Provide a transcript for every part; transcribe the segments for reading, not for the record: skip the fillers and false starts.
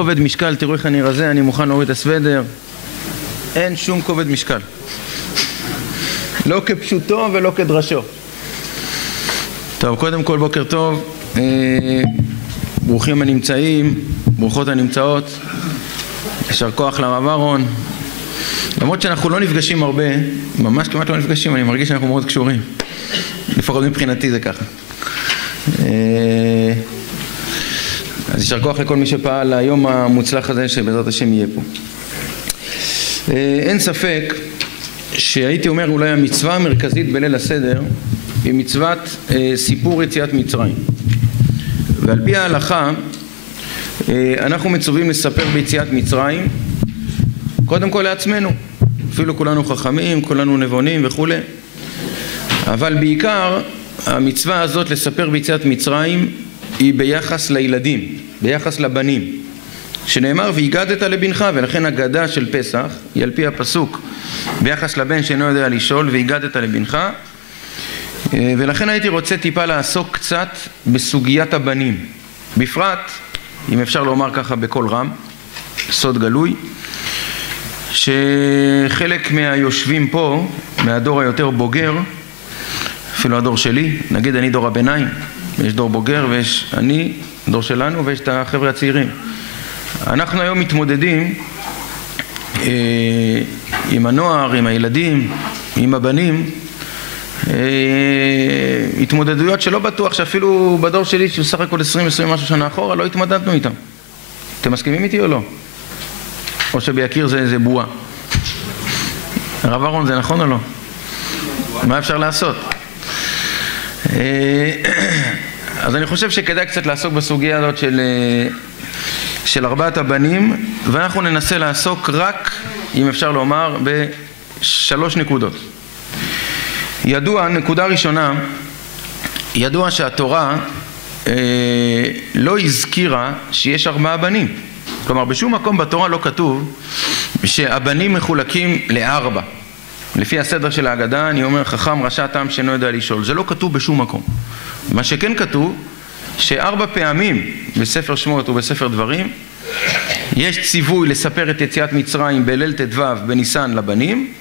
כובד משקל, תראו איך אני רזה, אני מוכן להוריד את הסוודר. אין שום כובד משקל. לא כפשוטו ולא כדרשו. טוב, קודם כל בוקר טוב. ברוכים הנמצאים, ברוכות הנמצאות. יישר כוח לרב אהרון. למרות שאנחנו לא נפגשים הרבה, ממש כמעט לא נפגשים, אני מרגיש שאנחנו מאוד קשורים. לפחות מבחינתי זה ככה. אז יישר כוח לכל מי שפעל ליום המוצלח הזה שבעזרת השם יהיה פה. אין ספק שהייתי אומר אולי המצווה המרכזית בליל הסדר היא מצוות סיפור יציאת מצרים. ועל פי ההלכה אנחנו מצווים לספר ביציאת מצרים קודם כל לעצמנו, אפילו כולנו חכמים, כולנו נבונים וכו', אבל בעיקר המצווה הזאת לספר ביציאת מצרים היא ביחס לילדים, ביחס לבנים, שנאמר והגדת לבנך, ולכן הגדה של פסח היא על פי הפסוק ביחס לבן שאינו יודע לשאול, והגדת לבנך. ולכן הייתי רוצה טיפה לעסוק קצת בסוגיית הבנים, בפרט אם אפשר לומר ככה בקול רם, סוד גלוי, שחלק מהיושבים פה מהדור היותר בוגר, אפילו הדור שלי, נגיד אני דור הביניים, יש דור בוגר ויש אני, דור שלנו, ויש את החבר'ה הצעירים. אנחנו היום מתמודדים עם הנוער, עם הילדים, עם הבנים, התמודדויות שלא בטוח שאפילו בדור שלי שהוא סך הכל 20 משהו שנה אחורה לא התמודדנו איתם. אתם מסכימים איתי או לא? או שביקיר זה בועה? הרב אהרון, זה נכון או לא? מה אפשר לעשות? אז אני חושב שכדאי קצת לעסוק בסוגיה הזאת של ארבעת הבנים, ואנחנו ננסה לעסוק רק, אם אפשר לומר, בשלוש נקודות. ידוע, נקודה ראשונה, ידוע שהתורה לא הזכירה שיש 4 בנים. כלומר, בשום מקום בתורה לא כתוב שהבנים מחולקים ל4. לפי הסדר של ההגדה, אני אומר חכם, רשע, תם שאינו יודע לשאול. זה לא כתוב בשום מקום. מה שכן כתוב, ש4 פעמים בספר שמות ובספר דברים, יש ציווי לספר את יציאת מצרים בליל ט"ו בניסן לבנים,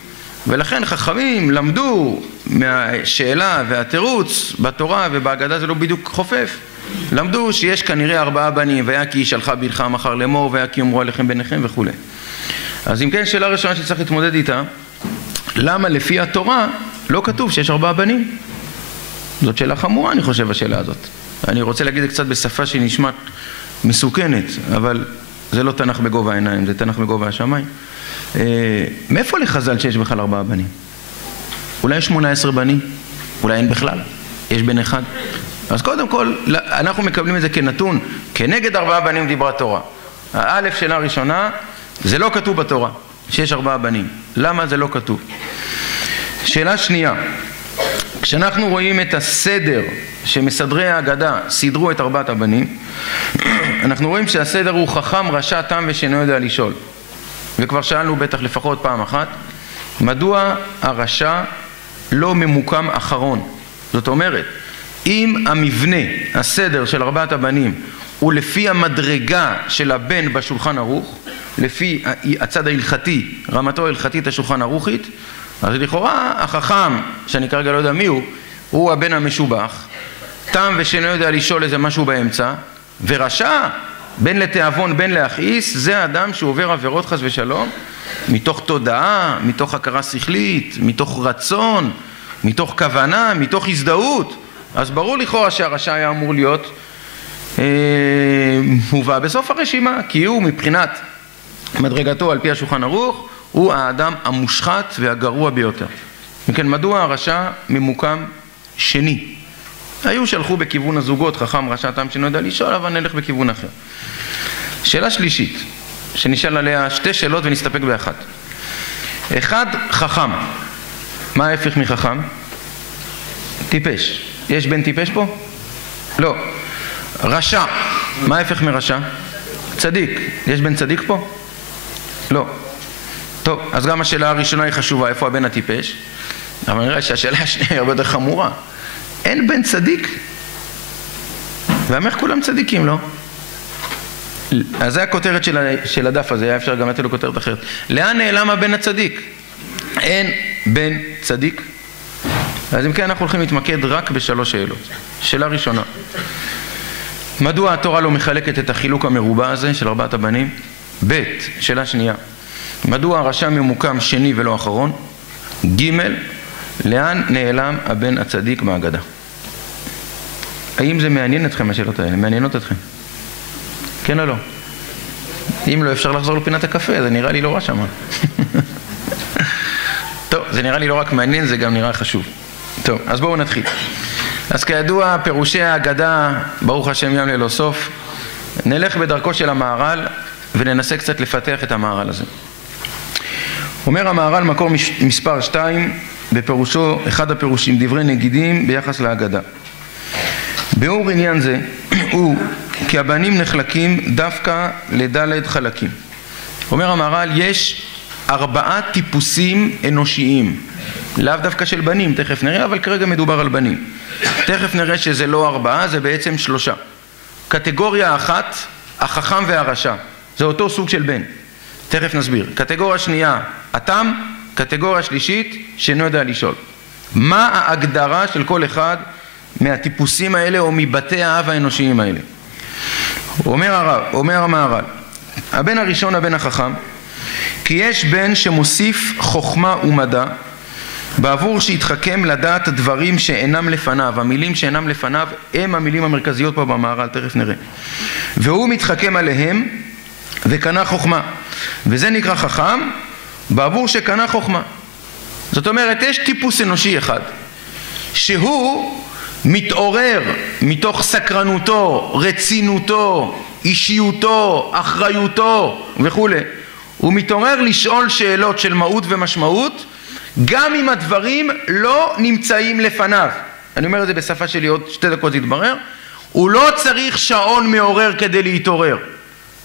ולכן חכמים למדו מהשאלה והתירוץ בתורה, ובהגדה זה לא בדיוק חופף, למדו שיש כנראה 4 בנים, והיה כי ישאלך בנך מחר לאמור, והיה כי יאמרו עליכם ביניכם וכו'. אז אם כן, שאלה ראשונה שצריך להתמודד איתה, למה לפי התורה לא כתוב שיש 4 בנים? זאת שאלה חמורה, אני חושב, השאלה הזאת. אני רוצה להגיד את זה קצת בשפה שהיא נשמעת מסוכנת, אבל זה לא תנ"ך בגובה העיניים, זה תנ"ך בגובה השמיים. מאיפה לחז"ל שיש בכלל 4 בנים? אולי 18 בנים? אולי אין בכלל? יש בן אחד? אז קודם כל, אנחנו מקבלים את זה כנתון, כנגד 4 בנים דיברה תורה. האלף שאלה ראשונה, זה לא כתוב בתורה, שיש 4 בנים. למה זה לא כתוב? שאלה שנייה, כשאנחנו רואים את הסדר שמסדרי ההגדה סידרו את 4 הבנים, אנחנו רואים שהסדר הוא חכם, רשע, תם ושאינו יודע לשאול. וכבר שאלנו בטח לפחות פעם אחת, מדוע הרשע לא ממוקם אחרון? זאת אומרת, אם המבנה, הסדר של 4 הבנים, הוא לפי המדרגה של הבן בשולחן ערוך, לפי הצד ההלכתי, רמתו ההלכתית השולחן ערוכית, אז לכאורה החכם, שאני כרגע לא יודע מי הוא הבן המשובח, תם ושאינו יודע לשאול איזה משהו באמצע, ורשע, בן לתיאבון, בן להכעיס, זה האדם שעובר עבירות חס ושלום, מתוך תודעה, מתוך הכרה שכלית, מתוך רצון, מתוך כוונה, מתוך הזדהות. אז ברור לכאורה שהרשע היה אמור להיות מובא בסוף הרשימה, כי הוא מבחינת מדרגתו על פי השולחן ערוך, הוא האדם המושחת והגרוע ביותר. מכן, מדוע הרשע ממוקם שני? היו שהלכו בכיוון הזוגות, חכם, רשע, תם שאינו יודע לשאול, אבל נלך בכיוון אחר. שאלה שלישית, שנשאל עליה 2 שאלות ונסתפק באחת. 1, חכם. מה ההפך מחכם? טיפש. יש בן טיפש פה? לא. רשע. מה ההפך מרשע? צדיק. יש בן צדיק פה? לא. טוב, אז גם השאלה הראשונה היא חשובה, איפה הבן הטיפש? אבל נראה שהשאלה השנייה היא הרבה יותר חמורה. אין בן צדיק? ואמך כולם צדיקים, לא? אז זה הכותרת של הדף הזה, היה אפשר גם לתת לו כותרת אחרת. לאן נעלם הבן הצדיק? אין בן צדיק. אז אם כן אנחנו הולכים להתמקד רק בשלוש שאלות. שאלה ראשונה, מדוע התורה לא מחלקת את החילוק המרובע הזה של ארבעת הבנים? ב', שאלה שנייה, מדוע הרשע ממוקם שני ולא אחרון? ג', לאן נעלם הבן הצדיק מהאגדה? האם זה מעניין אתכם השאלות האלה? מעניינות אתכם? כן או לא? אם לא אפשר לחזור לפינת הקפה, זה נראה לי לא רע שמה. טוב, זה נראה לי לא רק מעניין, זה גם נראה חשוב. טוב, אז בואו נתחיל. אז כידוע, פירושי האגדה, ברוך השם ים ללא סוף, נלך בדרכו של המהר"ל וננסה קצת לפתח את המהר"ל הזה. אומר המהר"ל מקור מספר 2 בפירושו, אחד הפירושים, דברי נגידים ביחס להגדה. ביאור עניין זה הוא כי הבנים נחלקים דווקא לדלת חלקים. אומר המהר"ל, יש 4 טיפוסים אנושיים, לאו דווקא של בנים, תכף נראה, אבל כרגע מדובר על בנים. תכף נראה שזה לא 4, זה בעצם 3. קטגוריה אחת, החכם והרשע, זה אותו סוג של בן, תכף נסביר. קטגוריה שנייה, התם. קטגוריה שלישית, שאינו יודע לשאול. מה ההגדרה של כל אחד מהטיפוסים האלה או מבתי האב האנושיים האלה? אומר המהר"ל, הבן הראשון, הבן החכם, כי יש בן שמוסיף חוכמה ומדע בעבור שיתחכם לדעת דברים שאינם לפניו. המילים שאינם לפניו הם המילים המרכזיות פה במהר"ל, תכף נראה. והוא מתחכם עליהם וקנה חוכמה, וזה נקרא חכם בעבור שקנה חוכמה. זאת אומרת, יש טיפוס אנושי אחד שהוא מתעורר מתוך סקרנותו, רצינותו, אישיותו, אחריותו וכו'. הוא מתעורר לשאול שאלות של מהות ומשמעות גם אם הדברים לא נמצאים לפניו. אני אומר את זה בשפה שלי, עוד 2 דקות זה יתברר. הוא לא צריך שעון מעורר כדי להתעורר.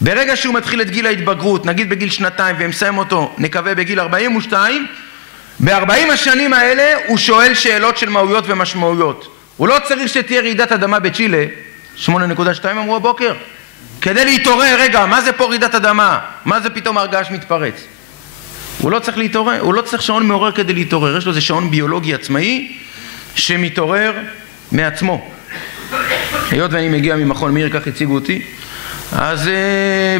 ברגע שהוא מתחיל את גיל ההתבגרות, נגיד בגיל 2 ומסיים אותו, נקווה בגיל 42, ב-40 השנים האלה הוא שואל שאלות של מהויות ומשמעויות. הוא לא צריך שתהיה רעידת אדמה בצ'ילה, 8.2 אמרו הבוקר, כדי להתעורר. רגע, מה זה פה רעידת אדמה? מה זה פתאום הרגש מתפרץ? הוא לא צריך להתעורר, הוא לא צריך שעון מעורר כדי להתעורר. יש לו איזה שעון ביולוגי עצמאי שמתעורר מעצמו. היות ואני מגיע ממכון מיר, כך הציגו אותי, אז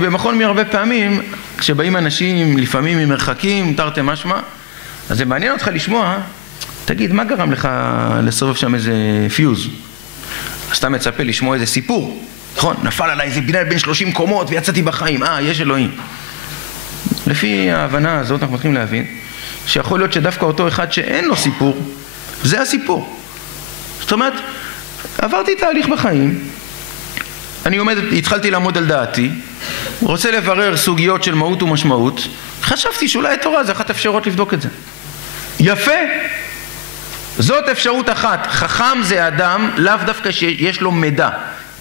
במכון מיר הרבה פעמים, כשבאים אנשים לפעמים ממרחקים, תרתי משמע, אז זה מעניין אותך לשמוע, תגיד, מה גרם לך לסובב שם איזה פיוז? אז אתה מצפה לשמוע איזה סיפור, נכון? נפל עליי איזה בניין בין 30 קומות ויצאתי בחיים, יש אלוהים. לפי ההבנה הזאת אנחנו מתחילים להבין שיכול להיות שדווקא אותו אחד שאין לו סיפור, זה הסיפור. זאת אומרת, עברתי תהליך בחיים, התחלתי לעמוד על דעתי, רוצה לברר סוגיות של מהות ומשמעות, חשבתי שאולי התורה זה אחת אפשרות לבדוק את זה. יפה, זאת אפשרות אחת. חכם זה אדם לאו דווקא שיש לו מידע,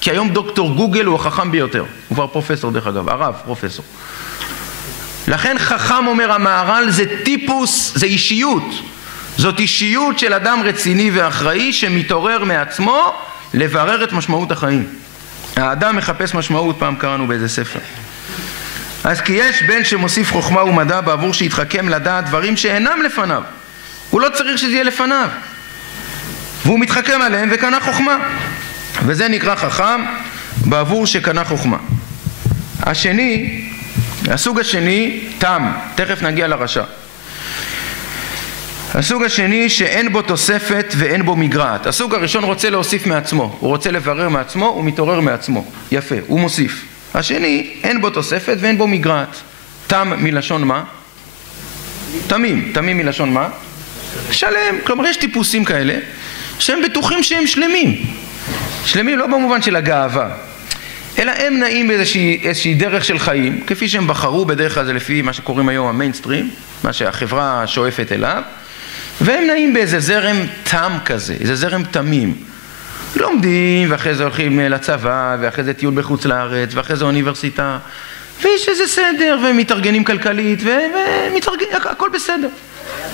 כי היום דוקטור גוגל הוא החכם ביותר, הוא כבר פרופסור דרך אגב, הרב פרופסור. לכן חכם, אומר המהר"ל, זה טיפוס, זה אישיות, זאת אישיות של אדם רציני ואחראי שמתעורר מעצמו לברר את משמעות החיים. האדם מחפש משמעות, פעם קראנו באיזה ספר. אז כי יש בן שמוסיף חוכמה ומדע בעבור שיתחכם לדעת דברים שאינם לפניו, הוא לא צריך שזה יהיה לפניו, והוא מתחכם עליהם וקנה חוכמה, וזה נקרא חכם בעבור שקנה חוכמה. השני, הסוג השני, תם, תכף נגיע לרשע. הסוג השני שאין בו תוספת ואין בו מגרעת. הסוג הראשון רוצה להוסיף מעצמו, הוא רוצה לברר מעצמו, הוא מתעורר מעצמו, יפה, הוא מוסיף. השני, אין בו תוספת ואין בו מגרעת. תם מלשון מה? תמים. תמים מלשון מה? שלם. כלומר, יש טיפוסים כאלה שהם בטוחים שהם שלמים. שלמים לא במובן של הגאווה, אלא הם נעים באיזושהי דרך של חיים, כפי שהם בחרו, בדרך כלל זה לפי מה שקוראים היום המיינסטרים, מה שהחברה שואפת אליו, והם נעים באיזה זרם תם כזה, איזה זרם תמים. לומדים, ואחרי זה הולכים לצבא, ואחרי זה טיול בחוץ לארץ, ואחרי זה אוניברסיטה, ויש איזה סדר, והם מתארגנים כלכלית, הכל בסדר.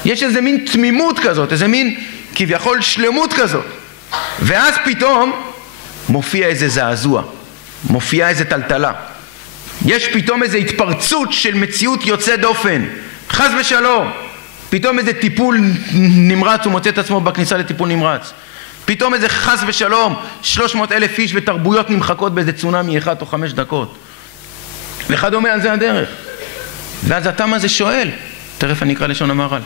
יש איזה מין תמימות כזאת, איזה מין כביכול שלמות כזאת. ואז פתאום מופיע איזה זעזוע, מופיעה איזה טלטלה. יש פתאום איזו התפרצות של מציאות יוצא דופן, חס ושלום, פתאום איזה טיפול נמרץ, הוא מוצא את עצמו בכניסה לטיפול נמרץ, פתאום איזה חס ושלום 300,000 איש ותרבויות נמחקות באיזה צונמי 1 או 5 דקות, ואחד אומר על זה הדרך. ואז התם הזה שואל, תכף אני אקרא לשון המהר"ל,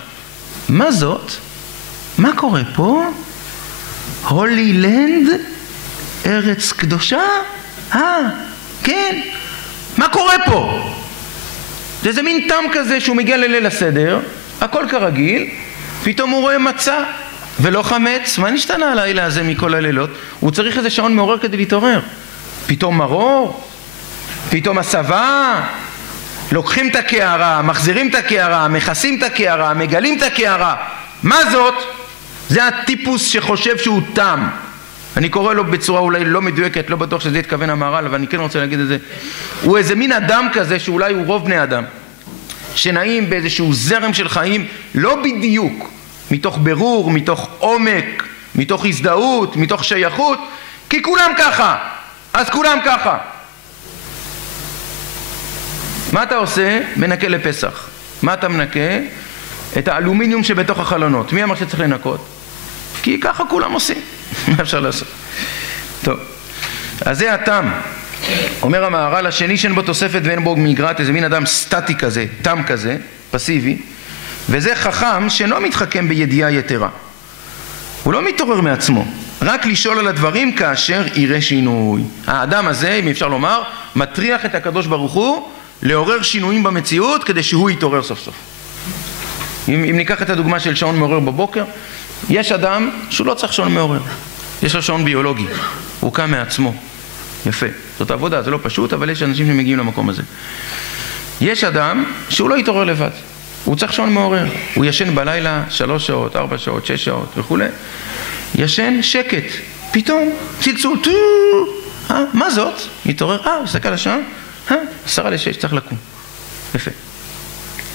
מה זאת? מה קורה פה? הולי לנד? ארץ קדושה? כן, מה קורה פה? זה איזה מין תם כזה שהוא מגיע לליל הסדר, הכל כרגיל, פתאום הוא רואה מצה ולא חמץ. מה נשתנה הלילה הזה מכל הלילות? הוא צריך איזה שעון מעורר כדי להתעורר. פתאום מרור, פתאום הסבה, לוקחים את הקערה, מחזירים את הקערה, מכסים את הקערה, מגלים את הקערה. מה זאת? זה הטיפוס שחושב שהוא תם. אני קורא לו בצורה אולי לא מדויקת, לא בטוח שזה יתכוון המהר"ל, אבל אני כן רוצה להגיד את זה. הוא איזה מין אדם כזה שאולי הוא רוב בני אדם, שנעים באיזשהו זרם של חיים, לא בדיוק מתוך ברור, מתוך עומק, מתוך הזדהות, מתוך שייכות, כי כולם ככה, אז כולם ככה. מה אתה עושה? מנקה לפסח. מה אתה מנקה? את האלומיניום שבתוך החלונות. מי אמר שצריך לנקות? כי ככה כולם עושים. מה אפשר לעשות? טוב, אז זה התם. אומר המהר"ל, השני שאין בו תוספת ואין בו מגרעת, איזה מין אדם סטטי כזה, תם כזה, פסיבי, וזה חכם שאינו מתחכם בידיעה יתרה. הוא לא מתעורר מעצמו, רק לשאול על הדברים כאשר יראה שינוי. האדם הזה, אם אפשר לומר, מטריח את הקדוש ברוך הוא לעורר שינויים במציאות כדי שהוא יתעורר סוף סוף. אם ניקח את הדוגמה של שעון מעורר בבוקר, יש אדם שהוא לא צריך שעון מעורר, יש לו שעון ביולוגי, הוא קם מעצמו. יפה, זאת עבודה, זה לא פשוט, אבל יש אנשים שמגיעים למקום הזה. יש אדם שהוא לא יתעורר לבד, הוא צריך שעון מעורר, הוא ישן בלילה 3 שעות, 4 שעות, 6 שעות וכו'. ישן שקט, פתאום צלצול, מה זאת? מתעורר, מסתכל על השעון, 5:50 צריך לקום. יפה,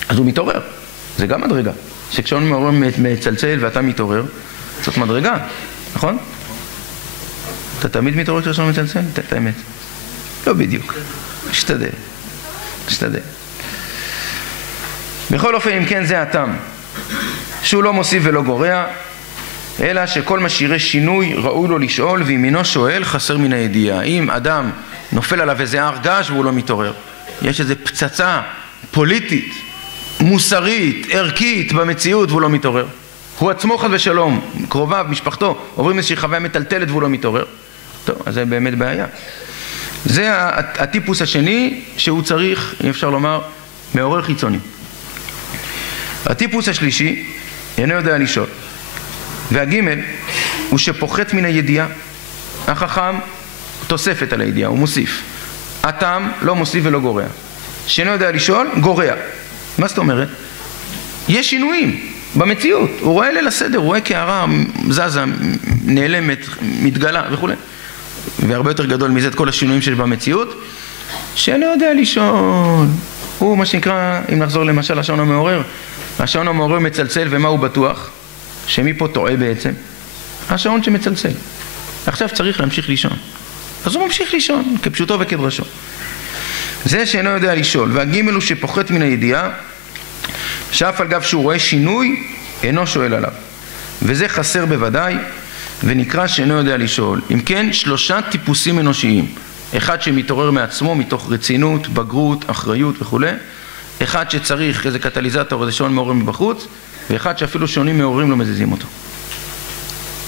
אז הוא מתעורר, זה גם מדרגה, שכשעון מעורר מצלצל ואתה מתעורר, זאת מדרגה, נכון? אתה תמיד מתעורר כשהשעון מצלצל? את האמת. לא בדיוק. משתדל. בכל אופן, אם כן, זה התם. שהוא לא מוסיף ולא גורע, אלא שכל מה שיראה שינוי ראוי לו לשאול, ואם אינו שואל חסר מן הידיעה. אם אדם נופל עליו איזה הר געש והוא לא מתעורר, יש איזו פצצה פוליטית, מוסרית, ערכית במציאות והוא לא מתעורר. הוא עצמו חס ושלום, קרוביו, משפחתו, עוברים איזושהי חוויה מטלטלת והוא לא מתעורר. טוב, אז זה באמת בעיה. זה הטיפוס השני שהוא צריך, אם אפשר לומר, מעורר חיצוני. הטיפוס השלישי אינו יודע לשאול. והגימל הוא שפוחת מן הידיעה. החכם תוספת על הידיעה, הוא מוסיף. התם לא מוסיף ולא גורע. שאינו יודע לשאול, גורע. מה זאת אומרת? יש שינויים במציאות. הוא רואה ליל הסדר, הוא רואה קערה זזה, נעלמת, מתגלה וכו'. והרבה יותר גדול מזה את כל השינויים שיש במציאות, שאינו יודע לשאול. הוא מה שנקרא, אם נחזור למשל לשעון המעורר, השעון המעורר מצלצל ומה הוא בטוח? שמי פה טועה בעצם? השעון שמצלצל. עכשיו צריך להמשיך לישון. אז הוא ממשיך לישון, כפשוטו וכדרשו. זה שאינו יודע לשאול. והגימל הוא שפוחת מן הידיעה, שאף על גב שהוא רואה שינוי, אינו שואל עליו. וזה חסר בוודאי, ונקרא שאינו יודע לשאול. אם כן, 3 טיפוסים אנושיים. אחד שמתעורר מעצמו, מתוך רצינות, בגרות, אחריות וכו'. אחד שצריך איזה קטליזטור, איזה שעון מעורר מבחוץ, ואחד שאפילו שעונים מעוררים לא מזיזים אותו.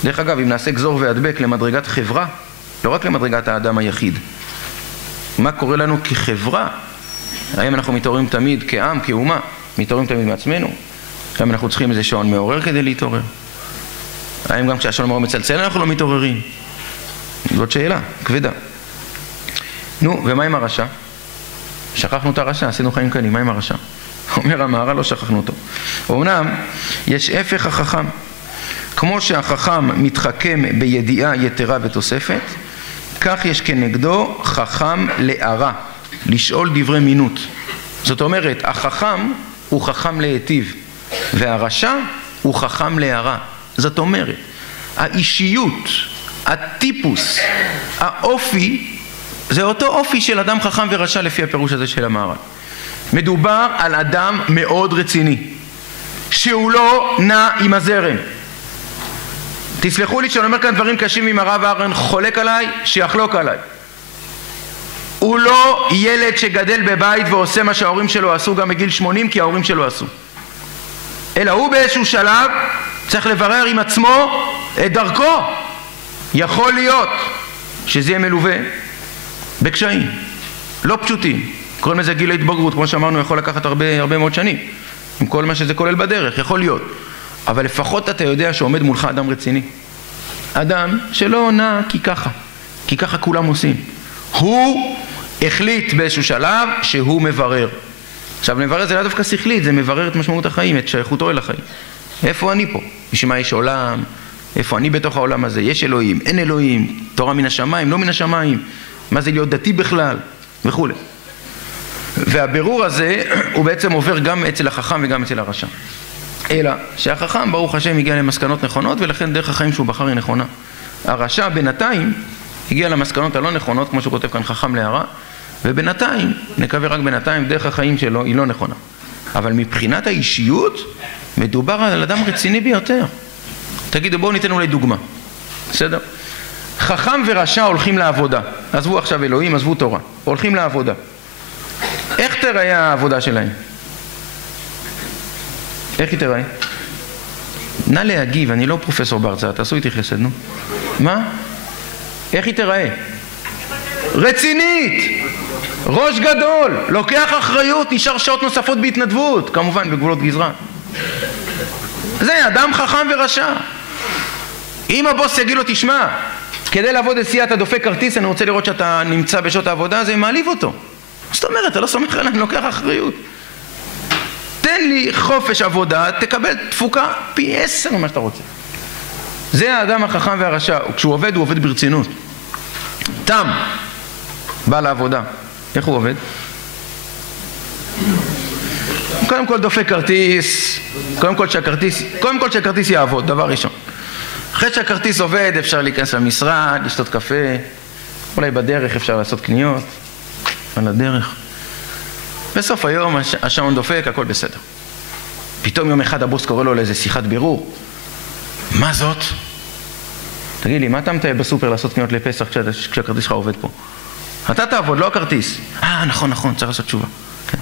דרך אגב, אם נעשה גזור והדבק למדרגת חברה, לא רק למדרגת האדם היחיד. מה קורה לנו כחברה? האם אנחנו מתעוררים תמיד כעם, כאומה? מתעוררים תמיד מעצמנו? האם אנחנו צריכים איזה שעון מעורר כדי להתעורר? האם גם כשהשעון מעורר מצלצל אנחנו לא מתעוררים? זאת שאלה, כבדה. נו, ומה עם הרשע? שכחנו את הרשע, עשינו חיים קלים, מה עם הרשע? אומר המהר"ל, לא שכחנו אותו. אומנם, יש הפך החכם. כמו שהחכם מתחכם בידיעה יתרה ותוספת, כך יש כנגדו חכם להרע, לשאול דברי מינות. זאת אומרת, החכם הוא חכם להיטיב, והרשע הוא חכם להרע. זאת אומרת, האישיות, הטיפוס, האופי זה אותו אופי של אדם חכם ורשע לפי הפירוש הזה של המהר"ל. מדובר על אדם מאוד רציני, שהוא לא נע עם הזרם. תסלחו לי שאני אומר כאן דברים קשים, אם הרב אהרן חולק עליי, שיחלוק עליי. הוא לא ילד שגדל בבית ועושה מה שההורים שלו עשו גם בגיל 80 כי ההורים שלו עשו, אלא הוא באיזשהו שלב צריך לברר עם עצמו את דרכו. יכול להיות שזה יהיה מלווה בקשיים לא פשוטים, קוראים לזה גיל ההתבגרות, כמו שאמרנו, יכול לקחת הרבה מאוד שנים עם כל מה שזה כולל בדרך, יכול להיות, אבל לפחות אתה יודע שעומד מולך אדם רציני, אדם שלא נע כי ככה כולם עושים. הוא החליט באיזשהו שלב שהוא מברר. עכשיו מברר זה לא דווקא שכלית, זה מברר את משמעות החיים, את שייכותו אל החיים. איפה אני פה? בשביל מה יש עולם? איפה אני בתוך העולם הזה? יש אלוהים, אין אלוהים, תורה מן השמיים, לא מן השמיים, מה זה להיות דתי בכלל וכו'. והבירור הזה הוא בעצם עובר גם אצל החכם וגם אצל הרשע. אלא שהחכם ברוך השם הגיע למסקנות נכונות, ולכן דרך החיים שהוא בחר היא נכונה. הרשע בינתיים הגיע למסקנות הלא נכונות, כמו שהוא כותב כאן, חכם להרע, ובינתיים, נקווה רק בינתיים, דרך החיים שלו היא לא נכונה. אבל מבחינת האישיות מדובר על אדם רציני ביותר. תגידו, בואו ניתן אולי דוגמה, בסדר? חכם ורשע הולכים לעבודה, עזבו עכשיו אלוהים, עזבו תורה, הולכים לעבודה. איך תראה העבודה שלהם? איך היא תראה? נא להגיב, אני לא פרופסור בהרצאה, תעשו איתי חסד, נו. מה? איך היא תראה? רצינית, ראש גדול, לוקח אחריות, נשאר שעות נוספות בהתנדבות, כמובן בגבולות גזרה. זה אדם חכם ורשע. אם הבוס יגיד לו, תשמע, כדי לעבוד לסיעה אתה דופק כרטיס, אני רוצה לראות שאתה נמצא בשעות העבודה, זה מעליב אותו. זאת אומרת, אתה לא סומך עליי, אני לוקח אחריות. תן לי חופש עבודה, תקבל תפוקה פי 10 ממה שאתה רוצה. זה האדם החכם והרשע. כשהוא עובד, הוא עובד ברצינות. תם בא לעבודה, איך הוא עובד? קודם כל דופק כרטיס, קודם כל שהכרטיס יעבוד, דבר ראשון. אחרי שהכרטיס עובד אפשר להיכנס למשרד, לשתות קפה, אולי בדרך אפשר לעשות קניות, על הדרך. בסוף היום השעון דופק, הכל בסדר. פתאום יום אחד הבוס קורא לו לאיזה שיחת בירור. מה זאת? תגיד לי, מה אתה מטייל בסופר לעשות קניות לפסח כשהכרטיס שלך עובד פה? אתה תעבוד, לא הכרטיס. נכון, צריך לעשות תשובה. כן.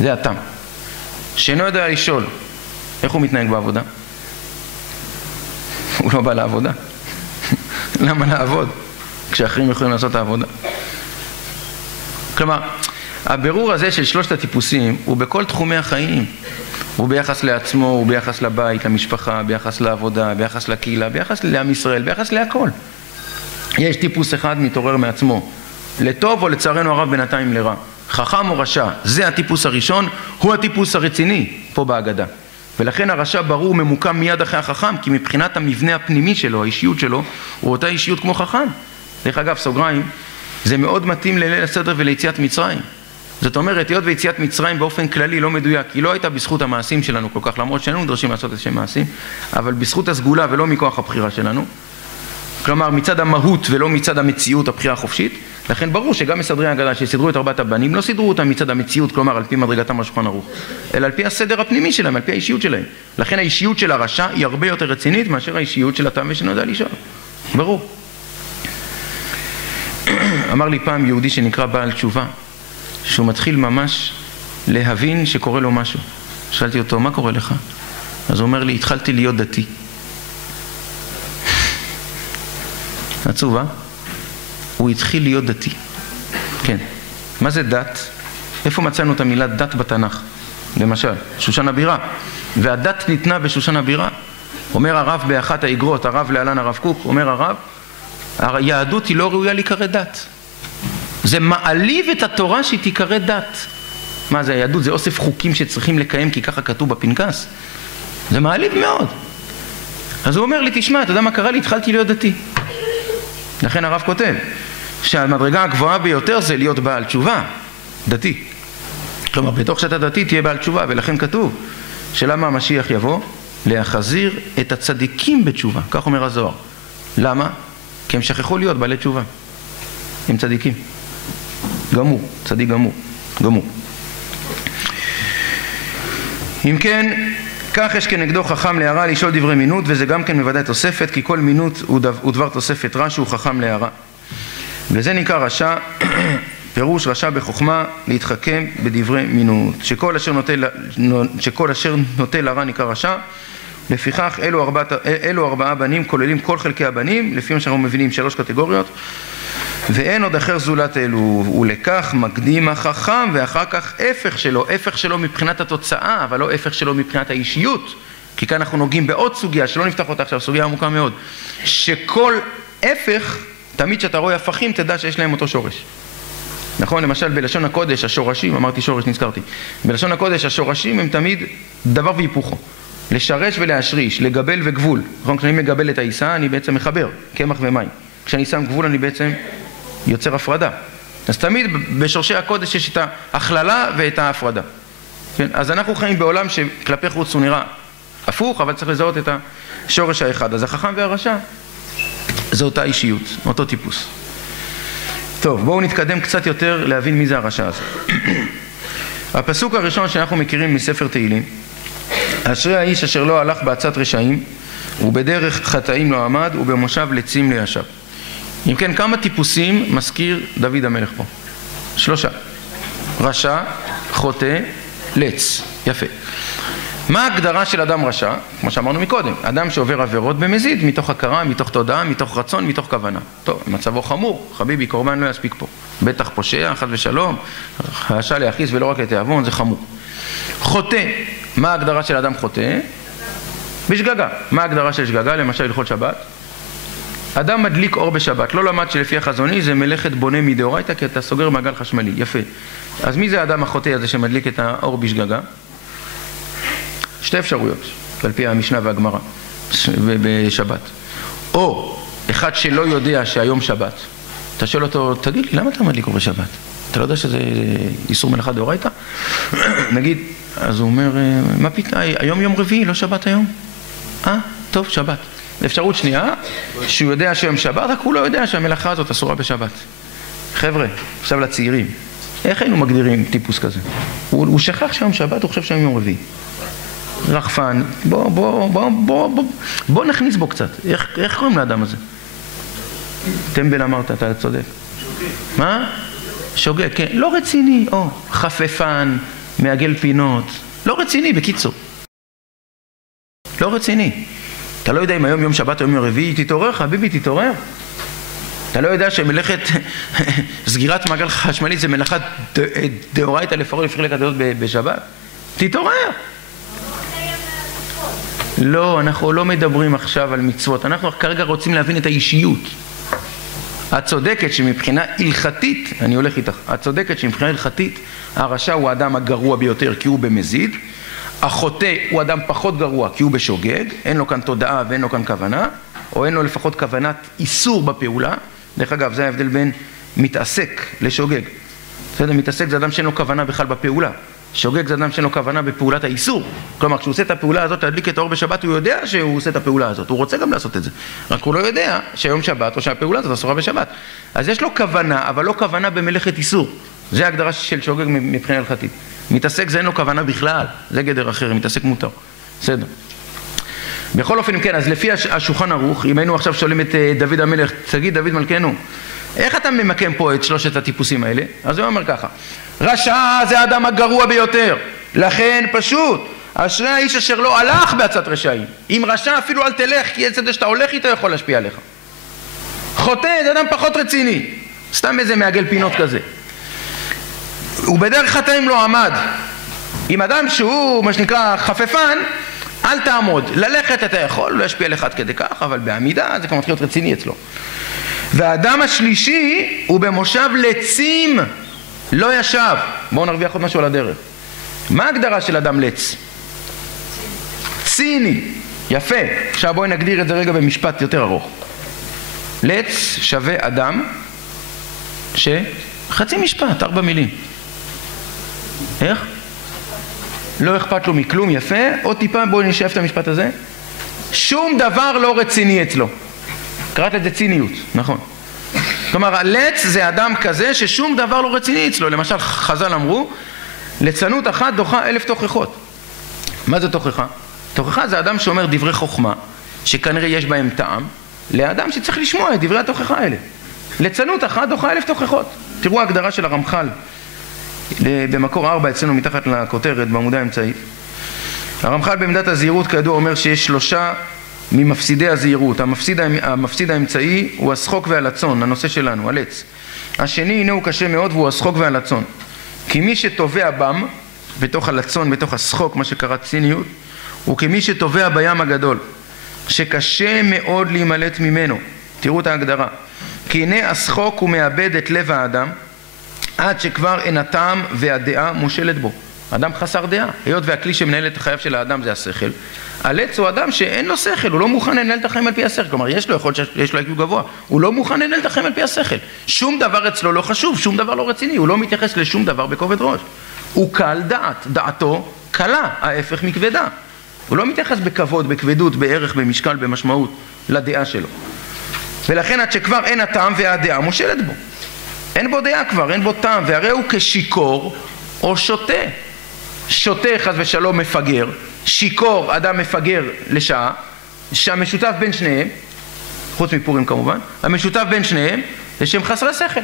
זה התם. שאינו יודע לשאול, איך הוא מתנהג בעבודה? הוא לא בא לעבודה. למה לעבוד? כשאחרים יכולים לעשות את העבודה. כלומר, הבירור הזה של שלושת הטיפוסים הוא בכל תחומי החיים. הוא ביחס לעצמו, הוא ביחס לבית, למשפחה, ביחס לעבודה, ביחס לקהילה, ביחס לעם ישראל, ביחס להכל. יש טיפוס אחד מתעורר מעצמו, לטוב או לצערנו הרב בינתיים לרע. חכם או רשע, זה הטיפוס הראשון, הוא הטיפוס הרציני פה בהגדה. ולכן הרשע ברור ממוקם מיד אחרי החכם, כי מבחינת המבנה הפנימי שלו, האישיות שלו, הוא אותה אישיות כמו חכם. דרך אגב, סוגריים, זה מאוד מתאים לליל הסדר וליציאת מצרים. זאת אומרת, היות ויציאת מצרים באופן כללי לא מדויק, היא לא הייתה בזכות המעשים שלנו כל כך, למרות שאיננו נדרשים לעשות איזשהם מעשים, אבל בזכות הסגולה ולא מכוח הבחירה שלנו. כלומר, מצד המהות ולא מצד המציאות, הבחירה החופשית. לכן ברור שגם מסדרי ההגדה שסידרו את ארבעת הבנים, לא סידרו אותם מצד המציאות, כלומר על פי מדרגתם השולחן ערוך, אלא על פי הסדר הפנימי שלהם, על פי האישיות שלהם. לכן האישיות של הרשע היא הרבה יותר רצינית מאשר האישיות של התם ושאינו יודע לשאול. ברור. אמר לי פעם יהודי שנקרא בעל תשובה, שהוא מתחיל ממש להבין שקורה לו משהו. שאלתי אותו, מה קורה לך? אז הוא אומר לי, התחלתי להיות דתי. עצוב, הוא התחיל להיות דתי. כן. מה זה דת? איפה מצאנו את המילה דת בתנ"ך? למשל, שושן הבירה. והדת ניתנה בשושן הבירה. אומר הרב באחת האגרות, הרב להלן הרב קוק, אומר הרב, היהדות היא לא ראויה להיקרא דת. זה מעליב את התורה שהיא תיקרא דת. מה זה היהדות? זה אוסף חוקים שצריכים לקיים כי ככה כתוב בפנקס. זה מעליב מאוד. אז הוא אומר לי, תשמע, אתה יודע מה קרה לי? התחלתי להיות דתי. לכן הרב כותב שהמדרגה הגבוהה ביותר זה להיות בעל תשובה, דתי. כלומר, בתוך שאתה דתי תהיה בעל תשובה, ולכן כתוב שלמה המשיח יבוא? להחזיר את הצדיקים בתשובה, כך אומר הזוהר. למה? כי הם שכחו להיות בעלי תשובה. הם צדיקים. גמור, צדיק גמור, גמור. אם כן, כך יש כנגדו חכם להרע לשאול דברי מינות, וזה גם כן בוודאי תוספת, כי כל מינות הוא דבר תוספת רע שהוא חכם להרע. וזה נקרא רשע, פירוש רשע בחוכמה להתחכם בדברי מינות. שכל אשר נוטה לרע נקרא רשע. לפיכך אלו ארבעה בנים כוללים כל חלקי הבנים, לפי מה שאנחנו מבינים 3 קטגוריות, ואין עוד אחר זולת אלו, ולכך מקדים החכם ואחר כך הפך שלו מבחינת התוצאה, אבל לא הפך שלו מבחינת האישיות, כי כאן אנחנו נוגעים בעוד סוגיה שלא נפתח אותה עכשיו, סוגיה עמוקה מאוד, שכל הפך, תמיד שאתה רואה הפכים תדע שיש להם אותו שורש. נכון, למשל בלשון הקודש השורשים, אמרתי שורש נזכרתי, בלשון הקודש השורשים הם תמיד דבר והיפוכו, לשרש ולהשריש, לגבל וגבול. נכון, כשאני מגבל את העיסה אני בעצם מחבר, קמח ומים. כשאני שם גבול אני בעצם יוצר הפרדה. אז תמיד בשורשי הקודש יש את ההכללה ואת ההפרדה. כן? אז אנחנו חיים בעולם שכלפי חוץ הוא נראה הפוך, אבל צריך לזהות את השורש האחד. אז החכם והרשע זה אותה אישיות, אותו טיפוס. טוב, בואו נתקדם קצת יותר להבין מי זה הרשע הזה. הפסוק הראשון שאנחנו מכירים מספר תהילים, אשרי האיש אשר לא הלך בעצת רשעים, ובדרך חטאים לא עמד, ובמושב לצים לא ישב. אם כן, כמה טיפוסים מזכיר דוד המלך פה? 3. רשע, חוטא, לץ. יפה. מה ההגדרה של אדם רשע? כמו שאמרנו מקודם, אדם שעובר עבירות במזיד, מתוך הכרה, מתוך תודעה, מתוך רצון, מתוך כוונה. טוב, מצבו חמור, חביבי, קורבן לא יספיק פה. בטח פושע, חס ושלום, רשע להכעיס ולא רק לתיאבון, זה חמור. חוטא, מה ההגדרה של אדם חוטא? בשגגה. מה ההגדרה של שגגה? למשל הלכות שבת. אדם מדליק אור בשבת, לא למד שלפי החזוני זה מלאכת בונה מדאורייתא, כי אתה סוגר מעגל חשמלי. יפה. אז מי זה האדם החוטא הזה שמדליק את האור בשגגה? 2 אפשרויות, על פי המשנה והגמרא בשבת. או אחד שלא יודע שהיום שבת, אתה שואל אותו, תגיד לי, למה אתה מדליק אור בשבת? אתה לא יודע שזה איסור מלאכה דאורייתא? נגיד, אז הוא אומר, מה פתאום, היום יום רביעי, לא שבת היום? טוב, שבת. אפשרות שנייה, שהוא יודע שהיום שבת, רק הוא לא יודע שהמלאכה הזאת אסורה בשבת. חבר'ה, עכשיו לצעירים, איך היינו מגדירים טיפוס כזה? הוא שכח שהיום שבת, הוא חושב שהיום יום רביעי. רחפן, בוא נכניס בו קצת. איך קוראים לאדם הזה? טמבל אמרת, אתה צודק. מה? שוגג, כן. לא רציני, חפפן, מעגל פינות. לא רציני, בקיצור. לא רציני. אתה לא יודע אם היום יום שבת או יום רביעי, תתעורר, חביבי, תתעורר. אתה לא יודע שמלאכת סגירת מעגל חשמלי זה מלאכת דאורייתא לפרוע לפרילק הדעות בשבת? תתעורר. לא, אנחנו לא מדברים עכשיו על מצוות, אנחנו כרגע רוצים להבין את האישיות. את צודקת שמבחינה הלכתית, אני הולך איתך, את צודקת שמבחינה הלכתית, הרשע הוא האדם הגרוע ביותר כי הוא במזיד, החוטא הוא אדם פחות גרוע כי הוא בשוגג, אין לו כאן תודעה ואין לו כאן כוונה, או אין לו לפחות כוונת איסור בפעולה. דרך אגב, זה ההבדל בין מתעסק לשוגג. בסדר, מתעסק זה אדם שאין לו כוונה בכלל בפעולה. שוגג זה אדם שאין לו כוונה בפעולת האיסור. כלומר, כשהוא עושה את הפעולה הזאת, להדליק את האור בשבת, הוא יודע שהוא עושה את הפעולה הזאת. הוא רוצה גם לעשות את זה. רק הוא לא יודע שהיום שבת או שהפעולה הזאת אסורה בשבת. אז יש לו כוונה, אבל לא כוונה במלאכת איסור. זה ההגדרה של שוגג מבחינה הלכתית. מתעסק זה אין לו כוונה בכלל. זה גדר אחר, מתעסק מותר. בסדר. בכל אופן, כן, אז לפי השולחן ערוך, אם היינו עכשיו שואלים את דוד המלך, תגיד דוד מלכנו, איך אתה ממקם פה את 3 הטיפוסים האלה? אז הוא אומר ככה, רשע זה האדם הגרוע ביותר, לכן פשוט, אשרי האיש אשר לא הלך בעצת רשעים. אם רשע אפילו אל תלך, כי עצם זה שאתה הולך איתו יכול להשפיע עליך. חוטא זה אדם פחות רציני, סתם איזה מעגל פינות כזה. ובדרך חטאים לא עמד. אם אדם שהוא מה שנקרא חפפן, אל תעמוד. ללכת אתה יכול, לא ישפיע לך עד כדי כך, אבל בעמידה זה כבר מתחיל להיות רציני אצלו. והאדם השלישי הוא במושב לצים לא ישב. בואו נרוויח עוד משהו על הדרך. מה ההגדרה של אדם לץ? ציני. יפה. עכשיו בואי נגדיר את זה רגע במשפט יותר ארוך. לץ שווה אדם חצי משפט, 4 מילים. איך? לא אכפת לו מכלום, יפה. עוד טיפה, בואי נשאף את המשפט הזה. שום דבר לא רציני אצלו. קראת את זה ציניות, נכון. כלומר, הלץ זה אדם כזה ששום דבר לא רציני אצלו. למשל, חז"ל אמרו, ליצנות אחת דוחה 1000 תוכחות. מה זה תוכחה? תוכחה זה אדם שאומר דברי חוכמה, שכנראה יש בהם טעם, לאדם שצריך לשמוע את דברי התוכחה האלה. ליצנות אחת דוחה 1000 תוכחות. תראו ההגדרה של הרמח"ל במקור 4 אצלנו מתחת לכותרת בעמודה האמצעית. הרמח"ל בעמדת הזהירות כידוע אומר שיש 3 ממפסידי הזהירות. המפסיד האמצעי הוא השחוק והלצון, הנושא שלנו, הלץ. השני הנה הוא קשה מאוד והוא השחוק והלצון. כי מי שטובע בם, בתוך הלצון, בתוך השחוק, מה שקרא ציניות, הוא כמי שטובע בים הגדול, שקשה מאוד להימלט ממנו. תראו את ההגדרה. כי הנה השחוק הוא מאבד את לב האדם, עד שכבר אין הטעם והדעה מושלת בו. אדם חסר דעה, היות והכלי שמנהל את החייו של האדם זה השכל. הלץ הוא אדם שאין לו שכל, הוא לא מוכן לנהל את החיים על פי השכל. כלומר, יש לו יכול שיש לו IQ גבוה, הוא לא מוכן לנהל את החיים על פי השכל. שום דבר אצלו לא חשוב, שום דבר לא רציני, הוא לא מתייחס לשום דבר בכובד ראש. הוא קל דעת, דעתו קלה, ההפך מכבדה. הוא לא מתייחס בכבוד, בכבדות, בערך, במשקל, במשמעות, לדעה שלו. ולכן עד שכבר אין הטעם והדעה מושלת בו. אין בו דעה כבר, אין בו טעם, והרי הוא כשיקור או שותה. שותה חס ושלום מפגר, שיקור אדם מפגר לשעה, שהמשותף בין שניהם, חוץ מפורים כמובן, המשותף בין שניהם זה שהם חסרי שכל,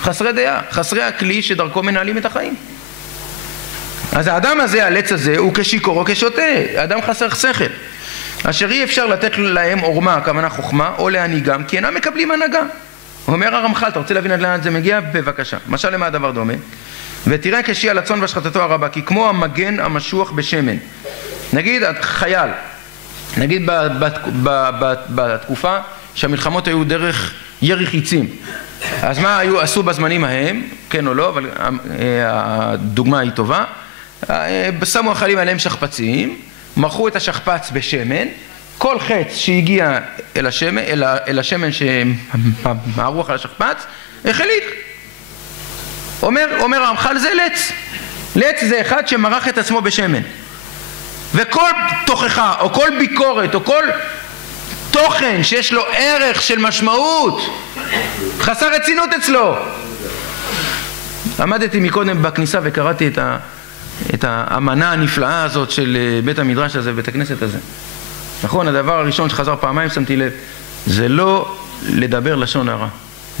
חסרי דעה, חסרי הכלי שדרכו מנהלים את החיים. אז האדם הזה, הלץ הזה, הוא כשיקור או כשותה, אדם חסר שכל, אשר אי אפשר לתת להם עורמה, הכוונה חוכמה, או להנהיגם, כי אינם מקבלים הנהגה. אומר הרמח"ל, אתה רוצה להבין עד לאן זה מגיע? בבקשה. משל למה הדבר דומה? ותראה כשי הלצון והשחטתו הרבה, כי כמו המגן המשוח בשמן. נגיד חייל, נגיד בתקופה שהמלחמות היו דרך ירי חיצים, אז מה עשו בזמנים ההם? כן או לא, אבל הדוגמה היא טובה. שמו החיילים עליהם שכפצים, מרחו את השכפץ בשמן, כל חץ שהגיע אל השמן שמערוך על השכפץ, החליק. אומר הרמח"ל זה לץ. לץ זה אחד שמרח את עצמו בשמן. וכל תוכחה או כל ביקורת או כל תוכן שיש לו ערך של משמעות חסר רצינות אצלו. עמדתי מקודם בכניסה וקראתי את האמנה הנפלאה הזאת של בית המדרש הזה, בית הכנסת הזה. נכון, הדבר הראשון שחזר פעמיים שמתי לב, זה לא לדבר לשון הרע,